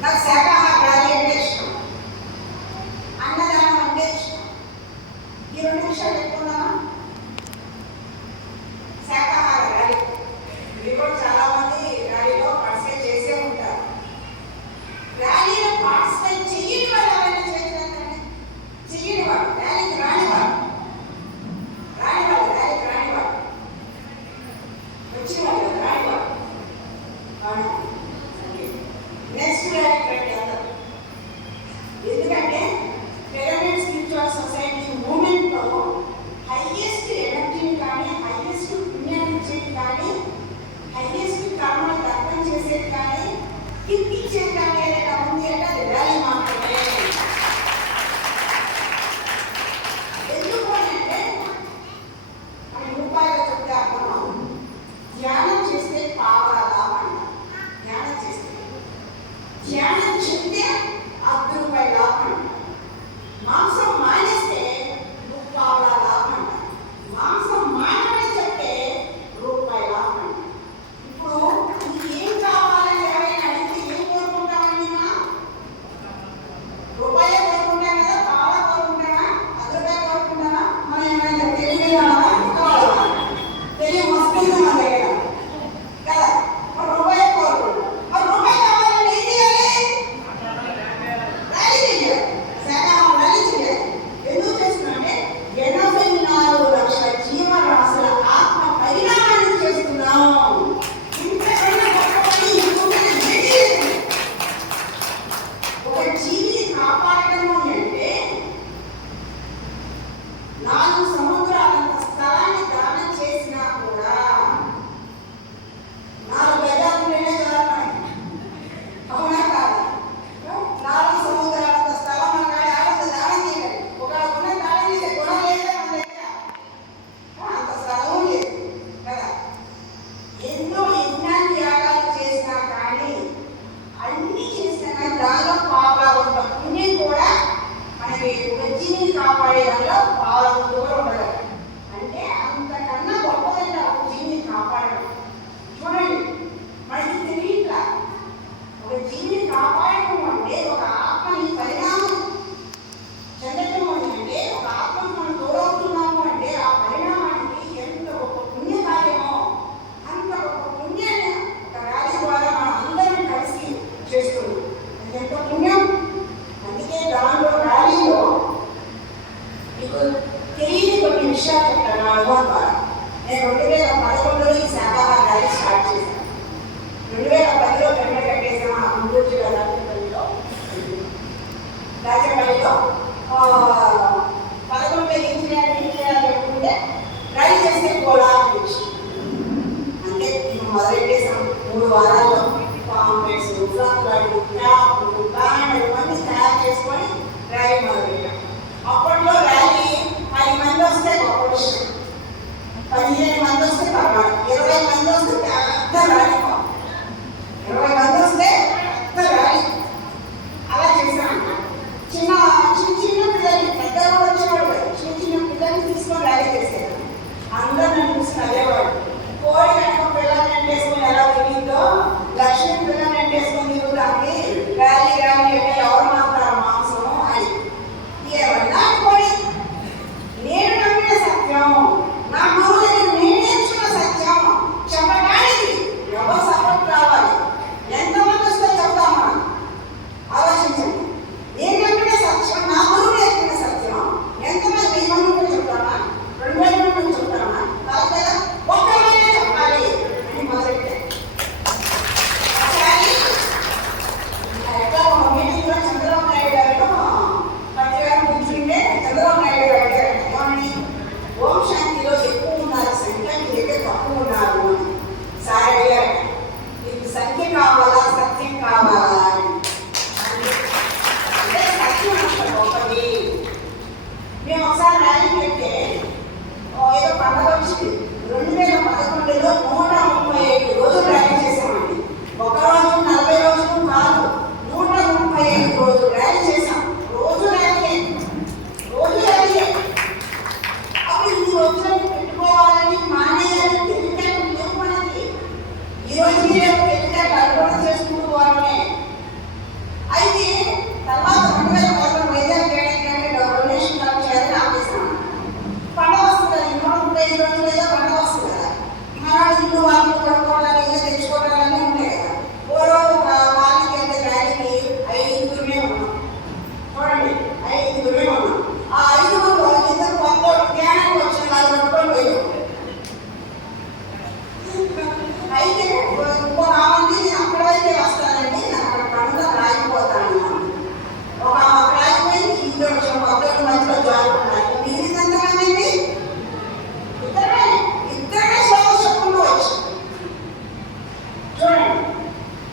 నాకు శాకాహారాలు అంటే ఇష్టం, అన్నదానం అంటే ఇష్టం. ఈ 2 విషయాలు పెట్టుకున్నామా? శాకాహార ర్యాలీ ఇది కూడా చాలా మంది ర్యాలీలో పార్టిసిపేట్ చేసే ఉంటారు. ర్యాలీలో పార్టిసిపేట్ చెయ్యని వాళ్ళు ఎవరైనా చేయగలుగుతారండి? చెయ్యని వాడు, ర్యాలీకి రానివాడు వచ్చిన వాళ్ళు రానివాడు. వారాల్లో కాంప్లెక్స్, ఫ్లక్లైట్, క్యాప్లు, బ్యానర్లు అన్నీ తయారు చేసుకొని ర్యాలీ మొదలుపెట్టాం. అప్పట్లో ర్యాలీ 10 మంది వస్తే గొప్ప విషయం, 15 మంది వస్తే పర్వాలేదు, 20 మంది వస్తే పెద్ద ర్యాలీ, 20 మంది వస్తే పెద్ద ర్యాలీ. అలా చేశాను. చిన్న పిల్లల్ని, పెద్దలు వచ్చేవాడు, చిన్న పిల్లల్ని తీసుకొని ర్యాలీ చేసేది. అందరూ నన్ను చూసి నవ్వేవాడు. కోడి కనుక పిల్లల్ని ఎంటేసుకొని ఎలా తిరిగిందో లక్ష్మీ పిల్లల్ని ఎంటేసుకొని తిరుగుతానికి ర్యాలీ అంటే ఎవరు మాత్రం మాంసం అని ఏమన్నా కోడి. నేను నమ్మిన సత్యం, నా గురువు దగ్గర నేను నేర్చుకున్న సత్యం చెప్పడానికి ఎవరు సపోర్ట్ కావాలి, ఎంతమంది వస్తే చెప్తాం మనం ఆలోచించండి. నేను నమ్మిన సత్యం, నా గురువు నేర్పిన సత్యం ఎంతమంది 1000 మంది చెప్తామా, 2000 మంది చెప్తామా? కాదు కదా, ఒక్కరైనా చెప్పాలి అని మొదలెట్టాను. ఒకసారి ఎట్లా ఒక మీటింగ్లో చంద్రబాబు నాయుడు గారు పత్రికలు కూర్చుంటే చంద్రబాబు నాయుడు గారు అడిగారు, ఏమని, ఓం శాంతిలో ఎక్కువ ఉన్నారు సంఖ్య, మీ దగ్గర తక్కువ ఉన్నారు అని. సార్ అడిగారు, మీకు సంఖ్య కావాలా సత్యం కావాలా అని. అంటే సత్యం అంత గొప్పది. మేము ఒకసారి ర్యాలీ పెడితే ఏదో పండుగ వచ్చింది, 2011లో 135 రోజులు ర్యాలీ చేసామండి. ఒక రోజు 40 రోజులు కాదు, 135 రోజులు ర్యాలీ చేసాం. రోజు ర్యాలీ. అప్పుడు ఈ రోజులను పెట్టుకోవాలని మానేయాలని తెలివితేటలు లేవు మనకి. ఈ రోజు తెలివితేటలు అర్పణ చేసుకుంటూ వాళ్ళనే. అయితే తర్వాత 2011 వైజాగ్ చేయడానికి డొనేషన్ కలెక్ట్ చేయాలని ఆపేసాం. పండుగ వస్తుంది కదా, 135 రోజులు లేదా పండుగ వస్తుంది కదా, మన ఇల్లు వాళ్ళు కొనుక్కోవడానికి ఇంకా తెచ్చుకోవడాలన్నీ ఉంటాయి కదా. ఓరో వాళ్ళకి అయితే ర్యాలీకి 5గురుమే ఉన్నాం. చూడండి, 5గురుమే ఉన్నాం. ఆ 5గురు ఇద్దరు కొత్త జ్ఞానానికి వచ్చిన వాళ్ళు పట్టుకొని పోయాం. అయితే ఇంకో రావండి, నేను అక్కడైతే వస్తానండి, నేను అక్కడ పండుగ రాయిపోతాను. ఒక రాయిపోయి ఇంట్లో కొత్త మధ్యలో జారుకున్నాను. మీరు ఎంతమంది అండి? ఇద్దరే శ్లోకం చెప్పుకుంటూ వచ్చి చూడండి.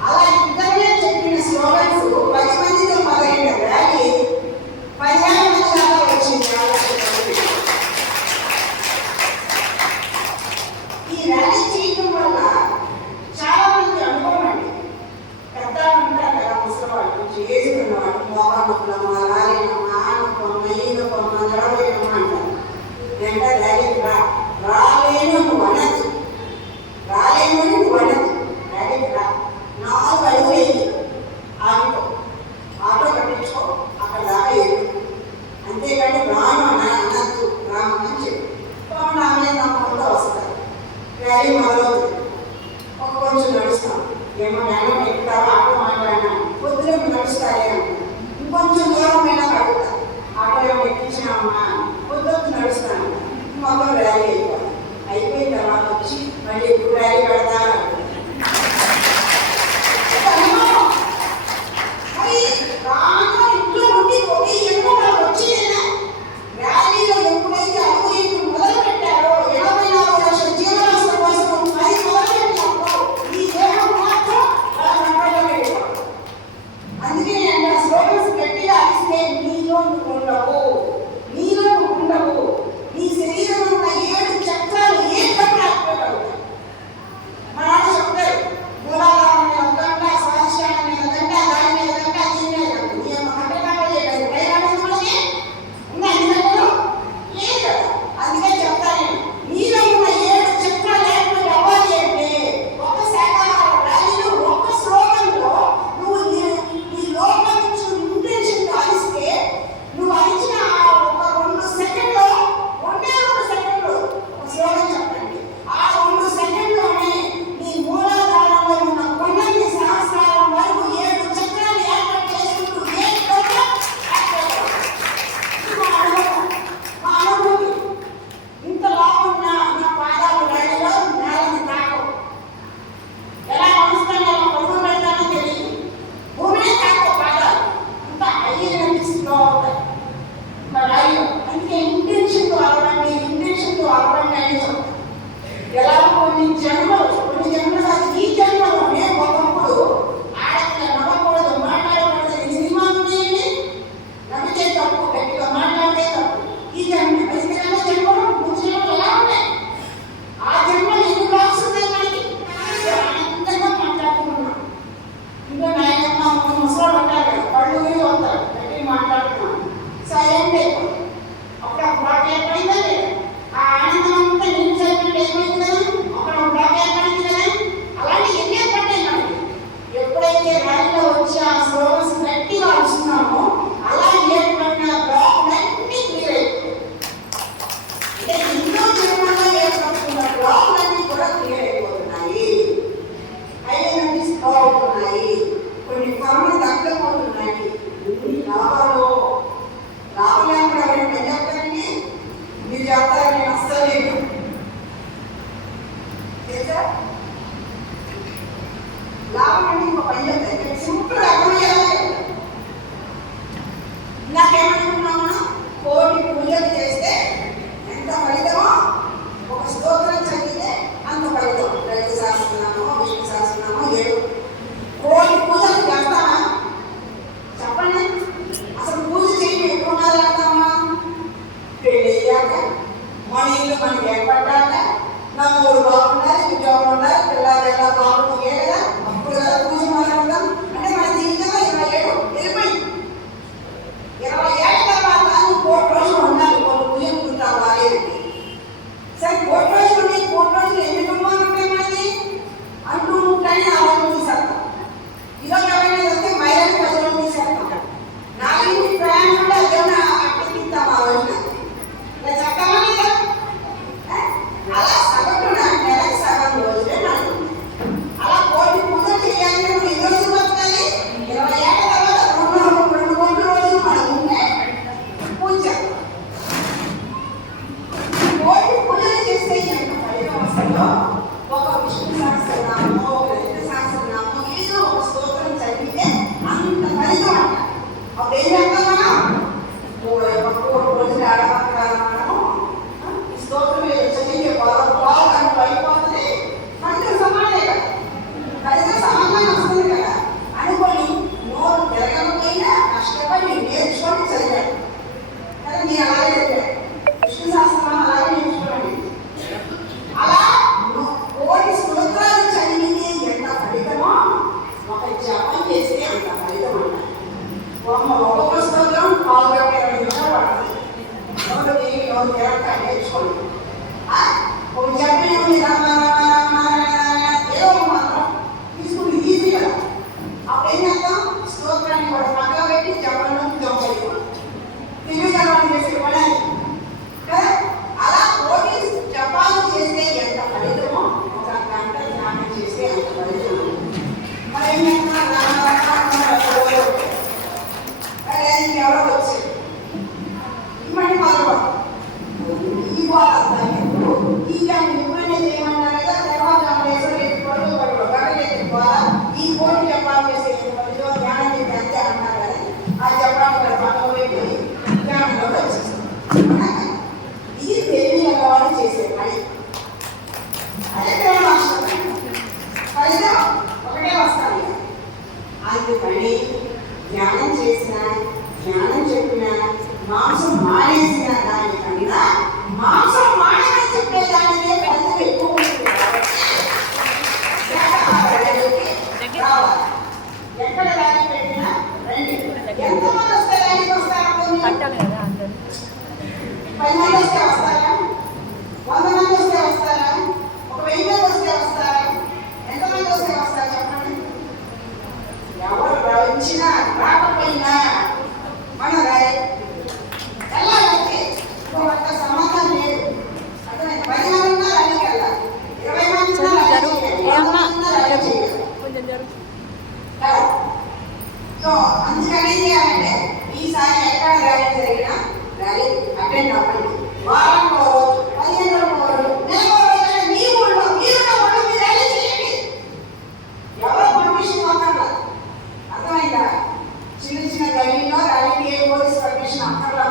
అలా ఇద్దరే చెప్పిన స్లోగన్స్ 10 మందితో మొదలైన ర్యాలీ 15 మంది దాకా వచ్చింది. ఈ ర్యాలీ చేయడం వల్ల చాలా మంది అనుకోమండి, పెద్దలు ఉంటారు కదా, ముసలివాళ్ళు, కొంచెం ఏజ్ ఉన్నవాళ్ళు, మోకాళ్ళమ్మ, రాలేనమ్మ, ఆనప్పమ్మ, ఈనప్పమ్మ, నడవలేనమ్మ అంటారు. వెంట ర్యాలీకి రాలేను నువ్వు అనదు, రాలేను అని నువ్వు అనదు, ర్యాలీకి రా, 4 అడుగులు వేయి, ఆగిపో, ఆటో కట్టించుకో, అక్కడ దాకా వెళ్ళు, అంతేగాని రాను అనద్దు, రాను అని చెప్పి నామే నమ్మకంతో వస్తారు. ర్యాలీ మొదలవుతుంది. కొంచెం నడుస్తాం, ఏమో జ్ఞానం ఎక్కుతావా, ఆటో మాట్లాడినా పొద్దున నడుస్తారే అంటారు. ఇంకొంచెం దూరం అయినా అడుగుతా, ఆటో ఏమో ఎక్కించినామా, పొద్దుకు నడుస్తాను. మొత్తం ర్యాలీ అయిపోయిన తర్వాత వచ్చి మళ్ళీ ఎప్పుడు ర్యాలీ పెడతా ఇంట్లో ఉండి పోయి ఎన్నో వాళ్ళు వచ్చేదేనా. ర్యాలీలో ఎప్పుడైతే అడుగు మొదలు పెట్టారో 84 లక్షల జీవరాశుల కోసం అది మొదలుపెట్టినప్పుడు ఈ దేహం మాత్రం వాళ్ళ కంట్రోల్లో వెళ్ళిపోతుంది. అందుకే నేను ఆ స్లోగన్స్ గట్టిగా అరిస్తే నీలో నువ్వు ఉండవు, నీలో నువ్వు ఉండవు, నీ శరీరంలో ఉన్న 7 చక్రాలు ఏ పని ఆగిపోతావు. మన కొన్ని కర్మలు తగ్గకపోతున్నాయి. లాభాలు లేకుండా ఎవరైనా చెప్తారండి, మీరు చెప్తారని నేను అస్సలేదు. లాభం అంటే ఇంకో పని చెప్తాను, సింపుల్ అర్థమయ్యేలా. నాకేమనుకున్నామా, కోటి పూజలు చేస్తే ఎంత ఫలితమో, ఒక స్తోత్రం చదివితే అంత ఫలితం. లలిత సహస్రనామో విష్ణు సహస్రనామో 7 కోటి పూజలు చేస్తామా చెప్పండి. అసలు పూజ చేయడం ఎప్పుడు మొదలెడతామా? పెళ్ళి అయ్యాక, మన ఇల్లు మనకి ఏర్పడ్డాక, నా మూడు బాగుండాలి, ఉద్యోగం ఉండాలి, పిల్లలు బాగుంటుంది కదా, అప్పుడు కదా పూజ మొదలెడతాం. అంటే మన జీవితంలో 20 ఏళ్ళు వెళ్ళిపోయింది. 20 ఏళ్ళ తర్వాత కోటి రోజులు ఉండాలి, కోటి పూజలు కుదురుతావు బాగాలేదు. సరే కోటి రోజులు ఉండి, కోటి రోజులు ఎన్ని కుటుంబాలు ఉంటాయి మనకి అంటూ ఉంటాయని ఆ రోజు తీసేస్తాం. ఈరోజు ఎవరైనా వస్తే మైదాని 10 రోజులు తీసేస్తాం. నాలుగు ప్రయాణం ఉంటే అదేమన్నా అట్టిస్తాం ఆ రోజున. ఇలా చెప్తామా లేదా? అలా సగటున నెలకు సగం రోజులే మనకు. అలా కోటి పూజలు చేయాలంటే మనం ఎన్ని రోజులు బతకాలి? 20 ఏళ్ళ తర్వాత 2 కోట్ల రోజులు మనకు ఉంటే పూజ. కోటి పూజలు చేస్తే ఎంత ఫలితం వస్తుందో, ఒక విష్ణు సహస్రనామో, ఒక లలిత సహస్రనామో, ఏదో ఒక స్తోత్రం చదివితే అంత ఫలితం అంట. అప్పుడు ఏం చేస్తాం మనం? కోటి రోజులు ఆడపక్కడము ఈ స్తోత్రం చదివితే పాలు కనుక అయిపోతుంది, ఫలితం సమానమే కదా, ఫలితం సమానంగా వస్తుంది కదా అనుకొని నోరు తిరగకపోయినా కష్టపడి నేర్చుకొని చదివాడు కదా. నేను అలాగే చెప్పాను, విష్ణు సహస్రనామం అలాగే నేర్చుకోండి. అలా కోటి స్తోత్రాలు చదివితే ఎంత ఫలితమో, ఒక జపం చేస్తే అంత ఫలితం అంట. ఒక్కొక్క స్తోత్రం 20 నిమిషాలు పడుతుంది. నోరు తిరిగి నోరు తిరగక నేర్చుకోండి. ఒక జపం ఏదో ఒక మాత్రం తీసుకుంటే ఈజీ కదా. అప్పుడు ఏం చేస్తాం? స్తోత్రాన్ని కూడా పక్కన పెట్టి జపంలోకి జంప్ అయిపోయి తిరిగి చేసే పని కదా. అలా కోటి జపాలు చేస్తే ఎంత ఫలితమో, ఒక గంట ధ్యానం చేస్తే అంత ఫలితం. మరి ఏం చేస్తున్నారు? ఎవరో వచ్చారు, ఇవన్నీ మొదలు ఈ వాళ్ళంతా ఈ ఇవన్నీ చేయమన్నారు కదా. తర్వాత ఈ కోటి జపాలు చేసే ధ్యానం చేసి అంతే అన్నారు కదా. ఆ జపాలు పక్కన పెట్టి ధ్యానంలో వచ్చేస్తారు. ఇది తెలివి వాళ్ళు చేసే పని. అదే ఫలితం ఒకటే వస్తాను. అందుకని ధ్యానం చేసిన, ధ్యానం చెప్పిన, మాంసం మానేసిన దానికన్నా మాంసం మానేసి చెప్పేదానికే ఫలితం ఎక్కువ ఉంటుంది. రావాలి, ఎక్కడ ర్యాలీ పెట్టినా రండి. ఎంతమంది వస్తే ర్యాలీకి వస్తారా? 10 మంది వస్తే వస్తారా? 100 మంది వస్తే వస్తారా? 1000 మంది వస్తే వస్తారా? ఎంతమంది వస్తే వస్తారా చెప్పండి. ఎవరు వచ్చినా రాకపోయినా మన వెళ్ళాలంటే ఒక సంబంధం లేదు. అదే 10 మంది ఉన్నా ర్యాలీకి వెళ్ళాలి, 20 మంది ఉన్నా ర్యాలీ చేయాలి. సో అందుకని ఏం చేయాలంటే, ఈసారి ఎక్కడ ర్యాలీ జరిగినా ర్యాలీ అటెండ్ అవ్వండి. వారంలో రోజు, 15 రోజులు, నెలకు రోజు మీ ఊళ్ళో మీరున్న ఊళ్ళో మీరు ర్యాలీ చేయండి. ఎవరో పర్మిషన్ అక్కర్లా, అర్థమైందా? చిన్న చిన్న గల్లీలో ర్యాలీకి ఏ పోలీస్ పర్మిషన్ అక్కర్లా.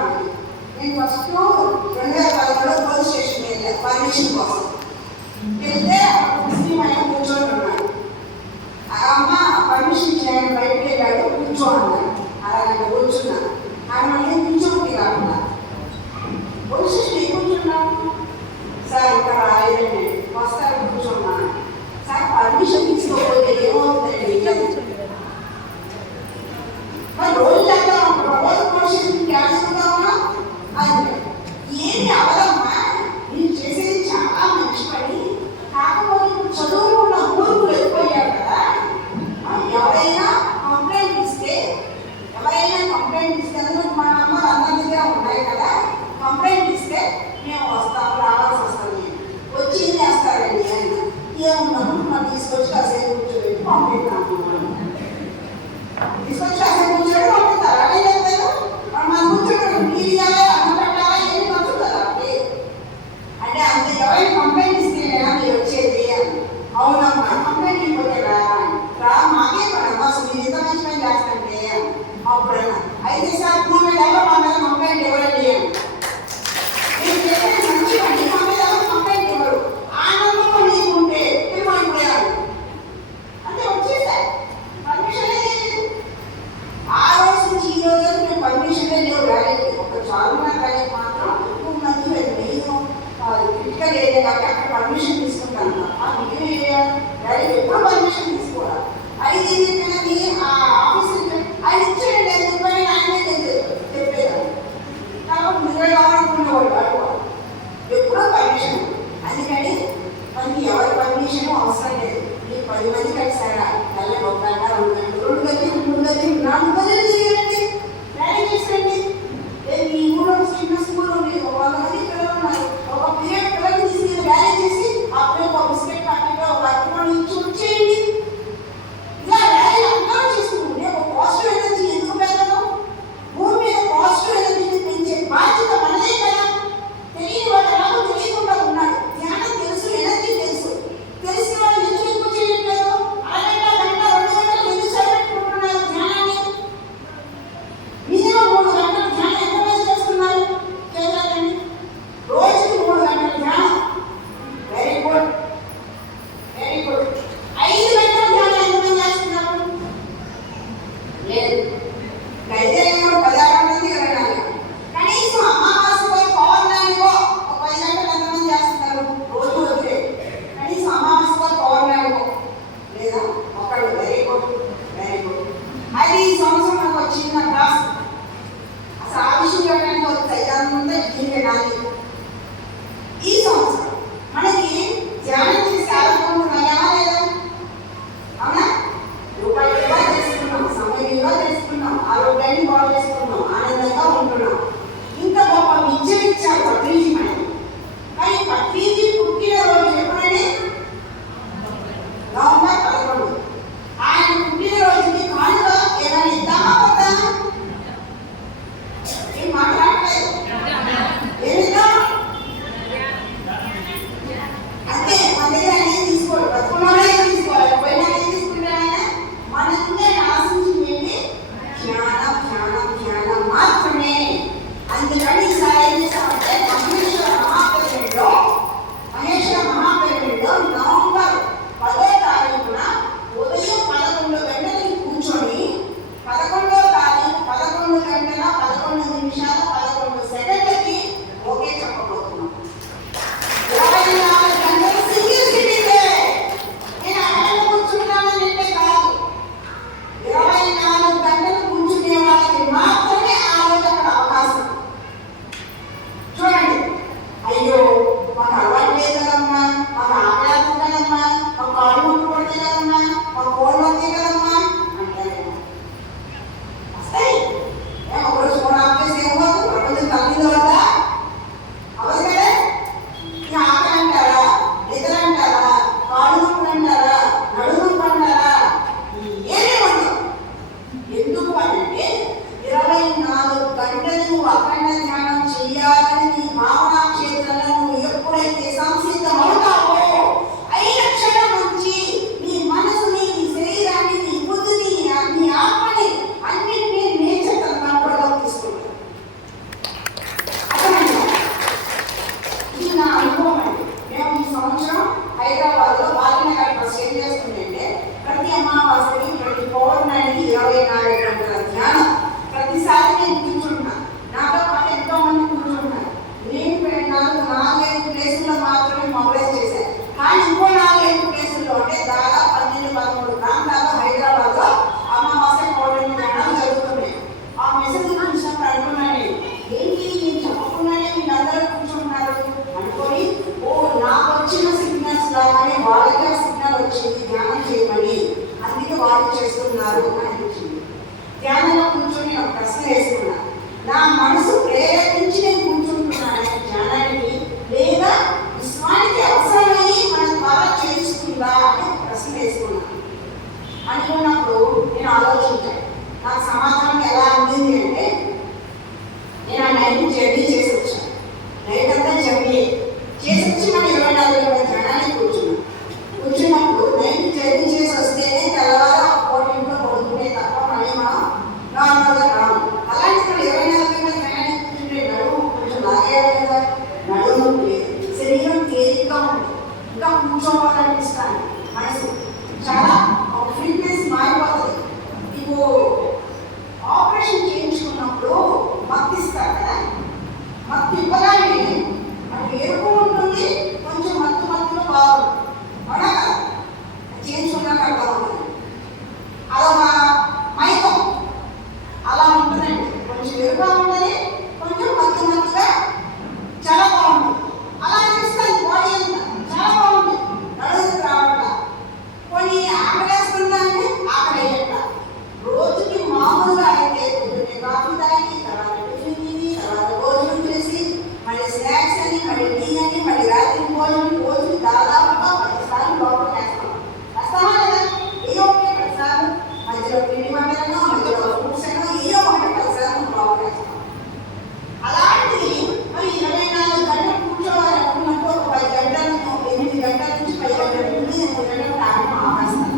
నేను ఫస్ట్ 2011లో పోలీస్ స్టేషన్కి వెళ్ళాను పర్మిషన్ కోసం. వెళ్తే ముస్లిం ఆయన కూర్చొని ఉన్నాను. అమ్మ పర్మిషన్ ఇచ్చిన ఆయన బయటకు వెళ్ళాడు, కూర్చో అన్నాడు. అలాగే కూర్చున్నాను. ఆయన మళ్ళీ కూర్చోబుద్ధి కాకుండా పోలీస్ స్టేషన్ కూర్చున్నాను. సార్ ఇంకా రాలేదండి, వస్తారు కూర్చున్నాను. సార్ పర్మిషన్ తీసుకోకపోతే ఏమవుతుందండి? మరి రోజు చేద్దాం, రోజు పోలీస్ స్టేషన్ చేస్తున్నామా? అది ఏమి అవదమ్మా, నేను చేసేది చాలా మంచి పని. కాకపోతే ఇప్పుడు చదువులు ఉన్న ఊరుకులు ఎక్కువయ్యారు కదా. ఎవరైనా కంప్లైంట్ ఇస్తే అందుకు మా అమ్మలు అందరి దగ్గర ఉన్నాయి కదా, కంప్లైంట్ ఇస్తే మేము వస్తాము, రావాల్సి వస్తుంది. వచ్చి ఏం చేస్తారండి ఆయన? ఏమున్నాము, మనం తీసుకొచ్చి కాసేపు కూర్చోబెట్టి పంపిస్తాము. తీసుకొచ్చి అసలు కూర్చోడం పంపిస్తారు. అదే లేదు మనం కూర్చోడం మీరు అన్నం పెట్టాలా ఏమి పంపుతారా అంటే అంత ఎవరైనా కంప్లైంట్ ఇస్తేనేనా మీరు వచ్చేది అని. అవునమ్మా కంప్లైంట్ ఇవ్వతే రా మాకే పడమ్మా అసలు మీరు ఎంత మంచి పని చేస్తుంటే అని. అప్పుడన్నా అయితే సార్ మా మీద మా మీద కంప్లైంట్ ఇవ్వలేదు అని. మీరు చెప్పేది మంచి పని మా మీద కంప్లైంట్ ఇవ్వరు. ఆనందంలో నీకుంటే తిరుమలిపోయారు అంటే వచ్చేసాయి. పర్మిషన్ లేదు. ఆ రోజు నుంచి ఈ రోజు మేము పర్మిషన్ లేవు ర్యాలీకి. ఒక చార్మినార్ ర్యాలీకి మాత్రం ఎక్కువ మంది నేను క్రిటికల్ ఏరియా కాబట్టి అక్కడ పర్మిషన్ తీసుకుంటాను. ఆ మిగిలిన ఏరియా ర్యాలీకి ఎప్పుడు పర్మిషన్ తీసుకోవాలి. అయితే ఏంటంటే ఆ ఆఫీసర్ ఆయన ఇచ్చాడండి ఎందుకని ఆయనే చెప్పేదాన్ని. కాబట్టి మీరు కావాలనుకునేవాడు వాడు ఎప్పుడూ పర్మిషన్. అందుకని మనకి ఎవరి పర్మిషన్ అవసరం లేదు. ఈ 10 మంది కలిసారా నెల 1 గంట 2 గంటలు 2 గంటలు 3 గంటలు 4 గంటలు చేయండి ర్యాలీ చేసండి. మీ ఊళ్ళో చిన్న స్కూల్ ఉంది, 100 మంది పిల్లలు ఉన్నారు. ఒక పీరియడ్ పిల్లలు తీసుకెళ్ళి ర్యాలీ చేసి అప్పుడే ఒక బిస్కెట్ ప్యాకెట్ ఒక అర్థం ఇచ్చి వచ్చేయండి. ఇలా ర్యాలీ అందరూ చేసుకుంటే ఒక పాజిటివ్ ఎనర్జీ ఎందుకు పెడతాము? భూమి మీద పాజిటివ్ ఎనర్జీని పెంచే బాధ్యత మనదే కదా. తెలియని వాడు ఎలాగో తెలియకుండా ఉన్నాడు. ధ్యానం తెలుసు, ఎనర్జీ తెలుసు. తెలిసిన వాళ్ళు ఎందుకు ఎక్కువ చేయట్లేదు? అరగంట గంట 2 గంటలు ఎందుకు సరిపెట్టుకుంటున్నారు ధ్యానాన్ని? మినిమం 3 గంటలు ధ్యానం ఎంతమంది చేస్తున్నారు? చేయాలండి. రోజుకి 3 గంటలు ధ్యానం. Very good, very good. 5 గంటలు ధ్యానం ఎంతమంది చేస్తున్నారు? లేదు. అయితే 16 మంది వెళ్ళాలి. కనీసం అమావాస్యకో పౌర్ణమికో ఒక 10 గంటలు ఎంతమంది చేస్తున్నారు? రోజు వదిలే కనీసం అమావాస్యకో పౌర్ణమికో లేదా ఒకళ్ళు. Very good, very good. అయితే ఈ సంవత్సరం నాకు ఒక చిన్న క్లాస్ అసలు ఆ విషయం చెప్పడానికి వస్తాయి ఇదంతా తిరిగేదాన్ని. ఈ సంవత్సరం మనకి ధ్యానం చేసి ఆరోగ్యమయ్యామా లేదా? అవునా? రూపాయి విలువ తెలుసుకున్నాం, సమయం విలువ తెలుసుకున్నాం, ఆరోగ్యాన్ని బాగు చేసుకున్నాం, ఆనందంగా ఉంటున్నాం. ఇంకా గొప్ప విద్య ఇచ్చారు పత్రిజీ మనకి. కానీ పత్రిజీ పుట్టిన రోజు ఎప్పుడైనా నవంబర్ 11. ఆయన పుట్టినరోజుకి కానుక ఏమైనా ఇద్దామా వద్దా? ఏం మాట్లాడలేదు. ఏమిద్దాం అంటే మన దగ్గర ఆయన ఏం తీసుకోవాలి, బతుకున్నాడే ఏం తీసుకోవాలి, పోయినా ఏం తీసుకుంటారా? మనకునే ఆశించింది ఏంటి? ధ్యానం, ధ్యానం, ధ్యానం మాత్రమే. అందుకని ఈసారి ఏం చేస్తామంటే మహేశ్వర మహాపేరులో నవంబర్ 10వ తారీఖున ఉదయం 11 గంటలకి కూర్చొని 11వ తారీఖు 11 గంటల 11 నిమిషాల 11 సెకండ్లకి ఓకే చెప్పబోతున్నాం. 24 గంటలు సింగిల్ సిటీలే. నేను అక్కడ కూర్చున్నానని అంటే కాదు. 24 గంటలు కూర్చునే వాళ్ళకి మాత్రమే ఆ రోజు అక్కడ అవకాశం. చూడండి, అయ్యో మాకు అలవాటు లేదు కదమ్మా, మాకు ఆకలి కదమ్మా, మాకు కాళ్ళు ముట్టు పడితే కదమ్మా, మాకు కోళ్ళు వస్తాయి కదమ్మా అంటారేమో. వస్తాయి. ఒకరోజు ఫోన్ ఆఫ్ చేసి ఏమవుతుంది? ప్రపంచం తగ్గింది వద్దా? అవ్వదు కదా. ఇక ఆకలి అంటారా, నిద్ర అంటారా, కాళ్ళు నొప్పులు అంటారా, నడుము నొప్పి అంటారా, ఏమేమంటారు. ఎందుకు అంటే 24 గంటలు నువ్వు అఖండ ధ్యానం చేయాలని నీ భావనా క్షేత్రంలో నువ్వు ఎప్పుడైతే సంసిద్ధం అవుతావో 5 క్షణం నుంచి నీ మనసుని, నీ శరీరాన్ని, నీ బుద్ధిని, నీ ఆత్మని అన్నింటినీ నేచర్ తన కంట్రోల్లోకి తీసుకుంటాడు. అర్థమైందా? ఇది నా అనుభవం అండి. మేము ఈ సంవత్సరం హైదరాబాద్లో బాలినగర్ ట్రస్ట్ ఏం చేస్తుందంటే ప్రతి అమావాస్యకి ప్రతి పౌర్ణమికి 24 గంటల ధ్యానం. ప్రతిసారి నేను కూర్చుంటున్నా, నాతో పాటు ఎంతో మంది కూర్చుంటున్నారు. నేను 4-5 ప్లేసుల్లో మాత్రమే మొబైల్ చేశాను. కానీ ఇంకో 4-5 ప్లేసుల్లో అంటే దాదాపు 12-13 ప్రాంతాల్లో హైదరాబాద్లో అమావాస్య పౌర్ణమి ధ్యానాలు జరుగుతున్నాయి. ఆ మెసేజ్ చూసినప్పుడు అనుకున్నాను, ఏంటి నేను చెప్పకుండానే వీళ్ళందరూ కూర్చుంటున్నారు అనుకొని, ఓ నాకు వచ్చిన సిగ్నల్స్ లాగానే వాళ్ళకే సిగ్నల్ వచ్చింది ధ్యానం చేయమని, అందుకే వాళ్ళు చేస్తున్నారు అని అనిపించింది. ధ్యానంలో కూర్చొని ఒక ప్రశ్న వేసుకున్నా, నా మనసు ప్రేరేపించి నేను కూర్చుంటున్నాను ధ్యానానికి లేదా విశ్వానికి అవసరమయ్యి మన ద్వారా చేయిస్తుందా అని ప్రశ్న వేసుకున్నాను. అనుకున్నప్పుడు నేను ఆలోచించాను, నాకు సమాధానం ఎలా అందింది అంటే, నేను ఆ నైట్ జర్నీ చేసి వచ్చాను. నైట్ అంతా జర్నీ చేసి వచ్చి మనం 24 గంటల ధ్యానానికి కూర్చున్నప్పుడు నైట్ జర్నీ చేసి వస్తేనే తెల్లవారు పోటీలో పడుకునే తప్ప మళ్ళీ మనం నార్మల్గా రాము. అలాంటి మనం 24 గంటల ధ్యానానికి కూర్చుంటే నడుము కొంచెం లాగేయాలి కదా, నడుము శరీరం తేలిగ్గా ఉంటుంది, ఇంకా కూర్చోవాలనిపిస్తాను, మనసు చాలా ఫిట్నెస్ మారిపోతుంది. నీకు ఆపరేషన్ చేయించుకున్నప్పుడు మత్తు ఇస్తారు కదా, మత్తు ఇవ్వగానే అది ఎరుపు ఉంటుంది, కొంచెం మత్తులో బాగుంటుంది, అవునా కదా, చేయించుకున్నాక అర్థం అవుతుంది. అదొక మైకం అలా ఉంటుందండి, కొంచెం ఎరుపుగా ఉంటుంది, కొంచెం మత్తుగా చాలా బాగుంటుంది. అలా అనిపిస్తుంది బాడీ అంతా చాలా బాగుంటుంది, నడుముకు రావట్లా. కొన్ని ఆకలేస్తుందా అంటే ఆకలి అయ్యట. రోజుకి మామూలుగా అయితే పొద్దున్నే కాఫీ తాగి, తర్వాత టిఫిన్ తిని, తర్వాత భోజనం చేసి, మళ్ళీ స్నాక్స్ అని, మళ్ళీ టీ అని, మళ్ళీ రాత్రి భోజనం, రోజుకి దాదాపుగా 10 సార్లు లోపల వేస్తాం. వస్తామా లేదా? ఏయో ఒకటి 10 సార్లు, మధ్యలో పిండి వంటలను, మధ్యలో ఫ్రూట్స్ అనో ఏయో ఒకటి 10 సార్లు లోపల వేస్తాం. అలాంటిది మరి 24 గంటలు కూర్చోవాలనుకున్నప్పుడు ఒక 10 గంటలు, 8 గంటల నుంచి 10 గంటల నుండి 8 గంటలు తాగడం ఆపేస్తాను.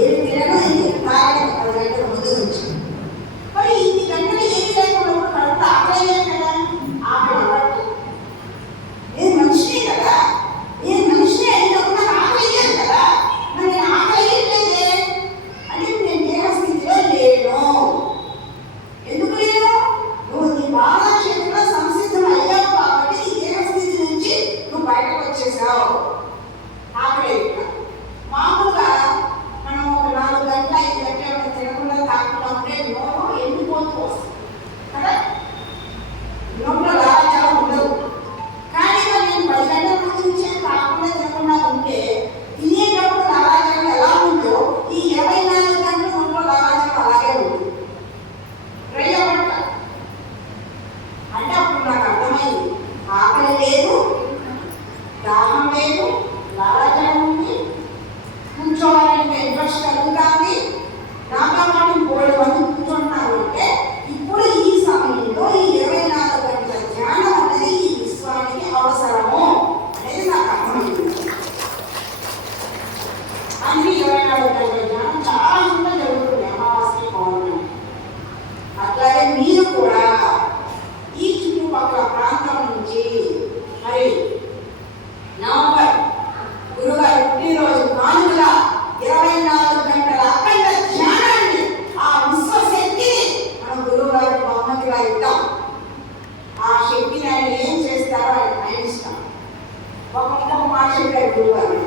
ఏది తినడం ఇది తాగడం 10 గంటల ముందు నుంచి. మరి ఇన్ని గంటలు ఏది లేకున్నప్పుడు కడుపు ఆకలయ్యే కదా, ఆకలి అవ్వట్లేదు. నేను మనిషినే కదా, నేను మనిషినే అయినప్పుడు నాకు ఆకలయ్యాను కదా, మరి నేను ఆకలయ్యట్లేదే అంటే నేను దేహస్థితిలో లేను. ఎందుకు లేను? నువ్వు నీ భావన క్షేత్రంలో సంసిద్ధం అయ్యావు కాబట్టి నీ దేహస్థితి నుంచి నువ్వు బయటకు వచ్చేసావు. ఆకలి మామూలుగా మనం 4 గంటల 5 గంటల తినకుండా తాకుండా ఉంటే నోరు ఎండిపోతూ వస్తుంది కదా, నోట్లో లాలాజలం ఉండదు. కానీ మరి నేను 10 గంటల ముందు నుంచే తాకుండా తినకుండా ఉంటే తినేటప్పుడు లాలాజలం ఎలా ఉందో ఈ 24 గంటల నోట్లో లాలాజలం అలాగే ఉంది, రెయ్య పట్ట. అంటే అప్పుడు నాకు అర్థమైంది, ఆకలి లేదు, దాహం లేదు, లాలాజలం ఉంది, కూర్చోవాలని ఇంట్రెస్ట్ కలుగుతుంది. నాతో పాటు 3 మంది కూర్చుంటున్నారు అంటే ఇప్పుడు ఈ సమయంలో ఈ 24 గంటల ధ్యానం అనేది ఈ విశ్వానికి అవసరము అనేది నాకు అర్థమైంది. అన్ని 24 గంటల ధ్యానం చాలా ఇంకా జరుగుతుంది అమావాస్య పౌర్ణమి. అట్లాగే మీరు కూడా ఈ చుట్టుపక్కల ప్రాంతం నుంచి మరి నవంబర్ గురుగారు పుట్టినరోజు కానుకగా 24 గంటల అఖండ ధ్యానాన్ని, ఆ విశ్వశక్తిని మనం గురువుగారు బహుమతిగా ఇద్దాం. ఆ శక్తిని ఆయన ఏం చేస్తారో ఆయన ఇష్టం. ఒక్కొక్క మాట చెప్పారు గురువుగారు,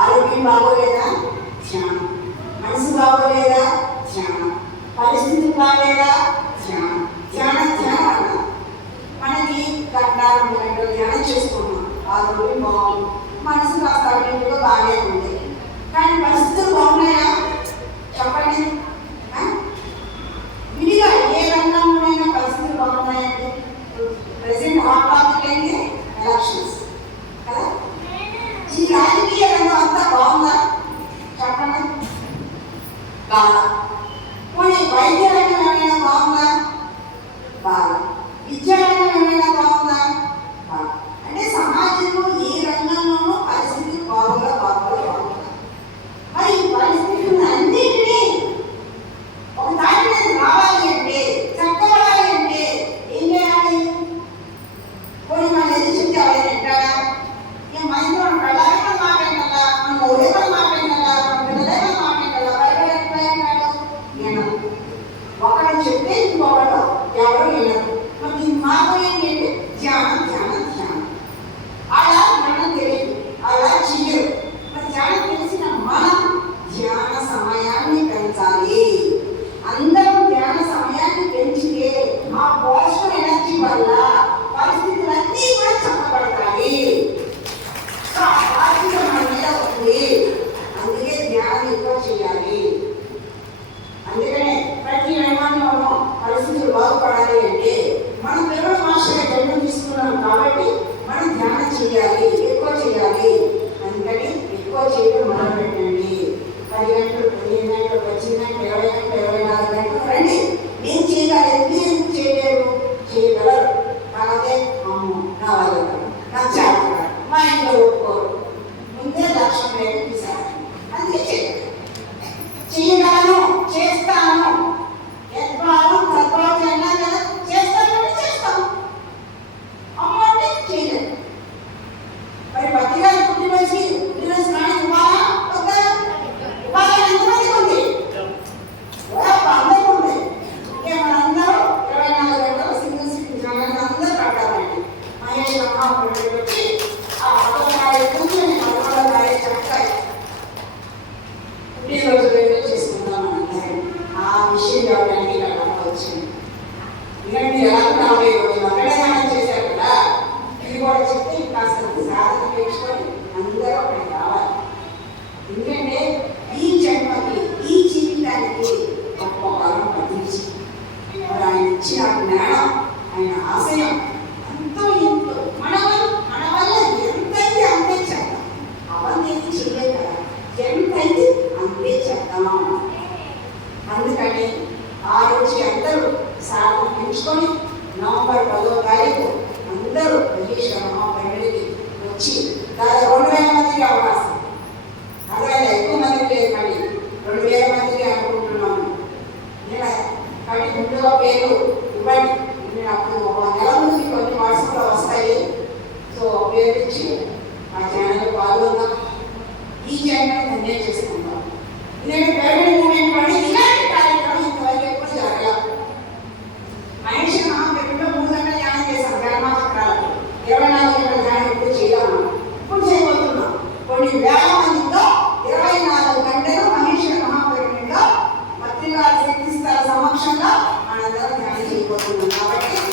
ఆరోగ్యం బాగోలేదా ధ్యానం, మనసు బాగోలేదా ధ్యానం, పరిస్థితి బాగలేదా ధ్యానం, ధ్యానం ధ్యానం అన్నారు. మనకి 2 గంటలు ధ్యానం చేసుకున్నాం, ఆరోగ్యం బాగుంది, మనసు కాస్త అన్నింటిలో బాగానే ఉంది. కానీ పరిస్థితులు బాగున్నాయా చెప్పండి? విడిగా ఏ రంగంలోనైనా పరిస్థితులు బాగున్నాయండి. ప్రెసెంట్ హాట్ టాపిక్ ఏంటి? ఎలక్షన్స్ కదా. ఈ రాజకీయ రంగం అంతా బాగుందా చెప్పండి? బాగా. పోనీ వైద్య రంగం ఏమైనా బాగుందా? బాగా. విద్యా రంగం ఏమైనా బాగుందా? బాగా. అంటే సమాజంలో ఏ రంగంలోనూ పరిస్థితి బాగుందా? మరి ఈ పరిస్థితులు అన్నింటినీ ఒక దాని మీద రావాలి అంటే, చక్కబడాలి అంటే ఏం చేయాలి? కొన్ని మన ఎదురు చెప్తే ఎవరైనా ఎట్టాడా? మేము మైండ్లో వెళ్ళాలి, మనం మాట్లాడాలా, మనం ఎవరు మాట్లాడాలా, మన పిల్లలు మాట్లాడాలా, బయట ఎట్లా నేను ఒకరు చెప్తే ఇంకొకరు ఎవరు వినరు. మరి దీని మార్గం ఏంటంటే ధ్యానం ధ్యానం ధ్యానం. అలా మనం తెలియదు, అలా చెయ్యరు. మరి ధ్యానం తెలిసిన మనం ధ్యాన సమయాన్ని పెంచాలి. అందరం ధ్యాన సమయాన్ని పెంచితే ఆ పాజిటివ్ ఎనర్జీ వల్ల పరిస్థితులన్నీ కూడా చెప్పబడతాయి. బాధ్యత మన మీద ఉంది. అందుకే ధ్యానం ఎక్కువ చేయాలి. అందుకనే ప్రతి రంగంలో పరిస్థితులు బాగుపడాలి అంటే మనం పిల్లల మాస్టర్గా జన్మ తీసుకున్నాం కాబట్టి మనం ధ్యానం చేయాలి, ఎక్కువ చేయాలి. అందుకని ఎక్కువ చేయడం మొదలుపెట్టండి. 10 గంటలు, 15 గంటలు, 20 గంటలు, 24 గంటలు 40 రోజులు అక్కడ ధ్యానం చేశారు కదా. ఇది కూడా చెప్తే కాస్త సాధన పెంచుకొని అందరూ అక్కడికి రావాలి. ఎందుకంటే ఈ జన్మకి ఈ జీవితానికి గొప్ప వరం పట్టించి ఆయన ఇచ్చిన జ్ఞానం, ఆయన ఆశయం ఎంతో ఎంతో మన వల్ల ఎంతైతే అంతే చేద్దాం. అవన్నీ చేయలేదు కదా, ఎంతైతే అంతే చేద్దాం. అందుకని ఆ రోజు అందరూ సాధన పెంచుకొని నవంబర్ 10వ తారీఖు అందరూ మహేశ్వర మహాపండికి వచ్చి దాదాపు 2000 మందికి అవకాశం. అదే ఎక్కువ మంది లేదు, మళ్ళీ 2000 మందికి అనుకుంటున్నాము. నేను కానీ ముందుగా పేరు ఇవ్వండి. నేను అప్పుడు నెల ముందు కొన్ని వాట్సాప్లో వస్తాయి. సో పేరు ఇచ్చి ఆ ఛానల్ పాల్గొందాం. ఈ ఛానల్ ధన్యం చేసుకుంటాం. నేను ప్రైవేట్ మూమెంట్ పడి ఇలాంటి కార్యక్రమం ఇంతవరకు ఎప్పుడు జరగలేదు. మహేశ్వర మహాపేటలో 3 గంటలు ధ్యానం చేశాం. ధర్మచక్రాలు 24 గంటల ధ్యానం ఇప్పుడు చేయాలి. ఇప్పుడు చేయబోతున్నాం. కొన్ని వేల మందితో 24 గంటలు మహేశ్వర మహాపేటలో పత్రికా శక్తిస్థల సమక్షంలో మనందరం ధ్యానం చేయబోతున్నాం. కాబట్టి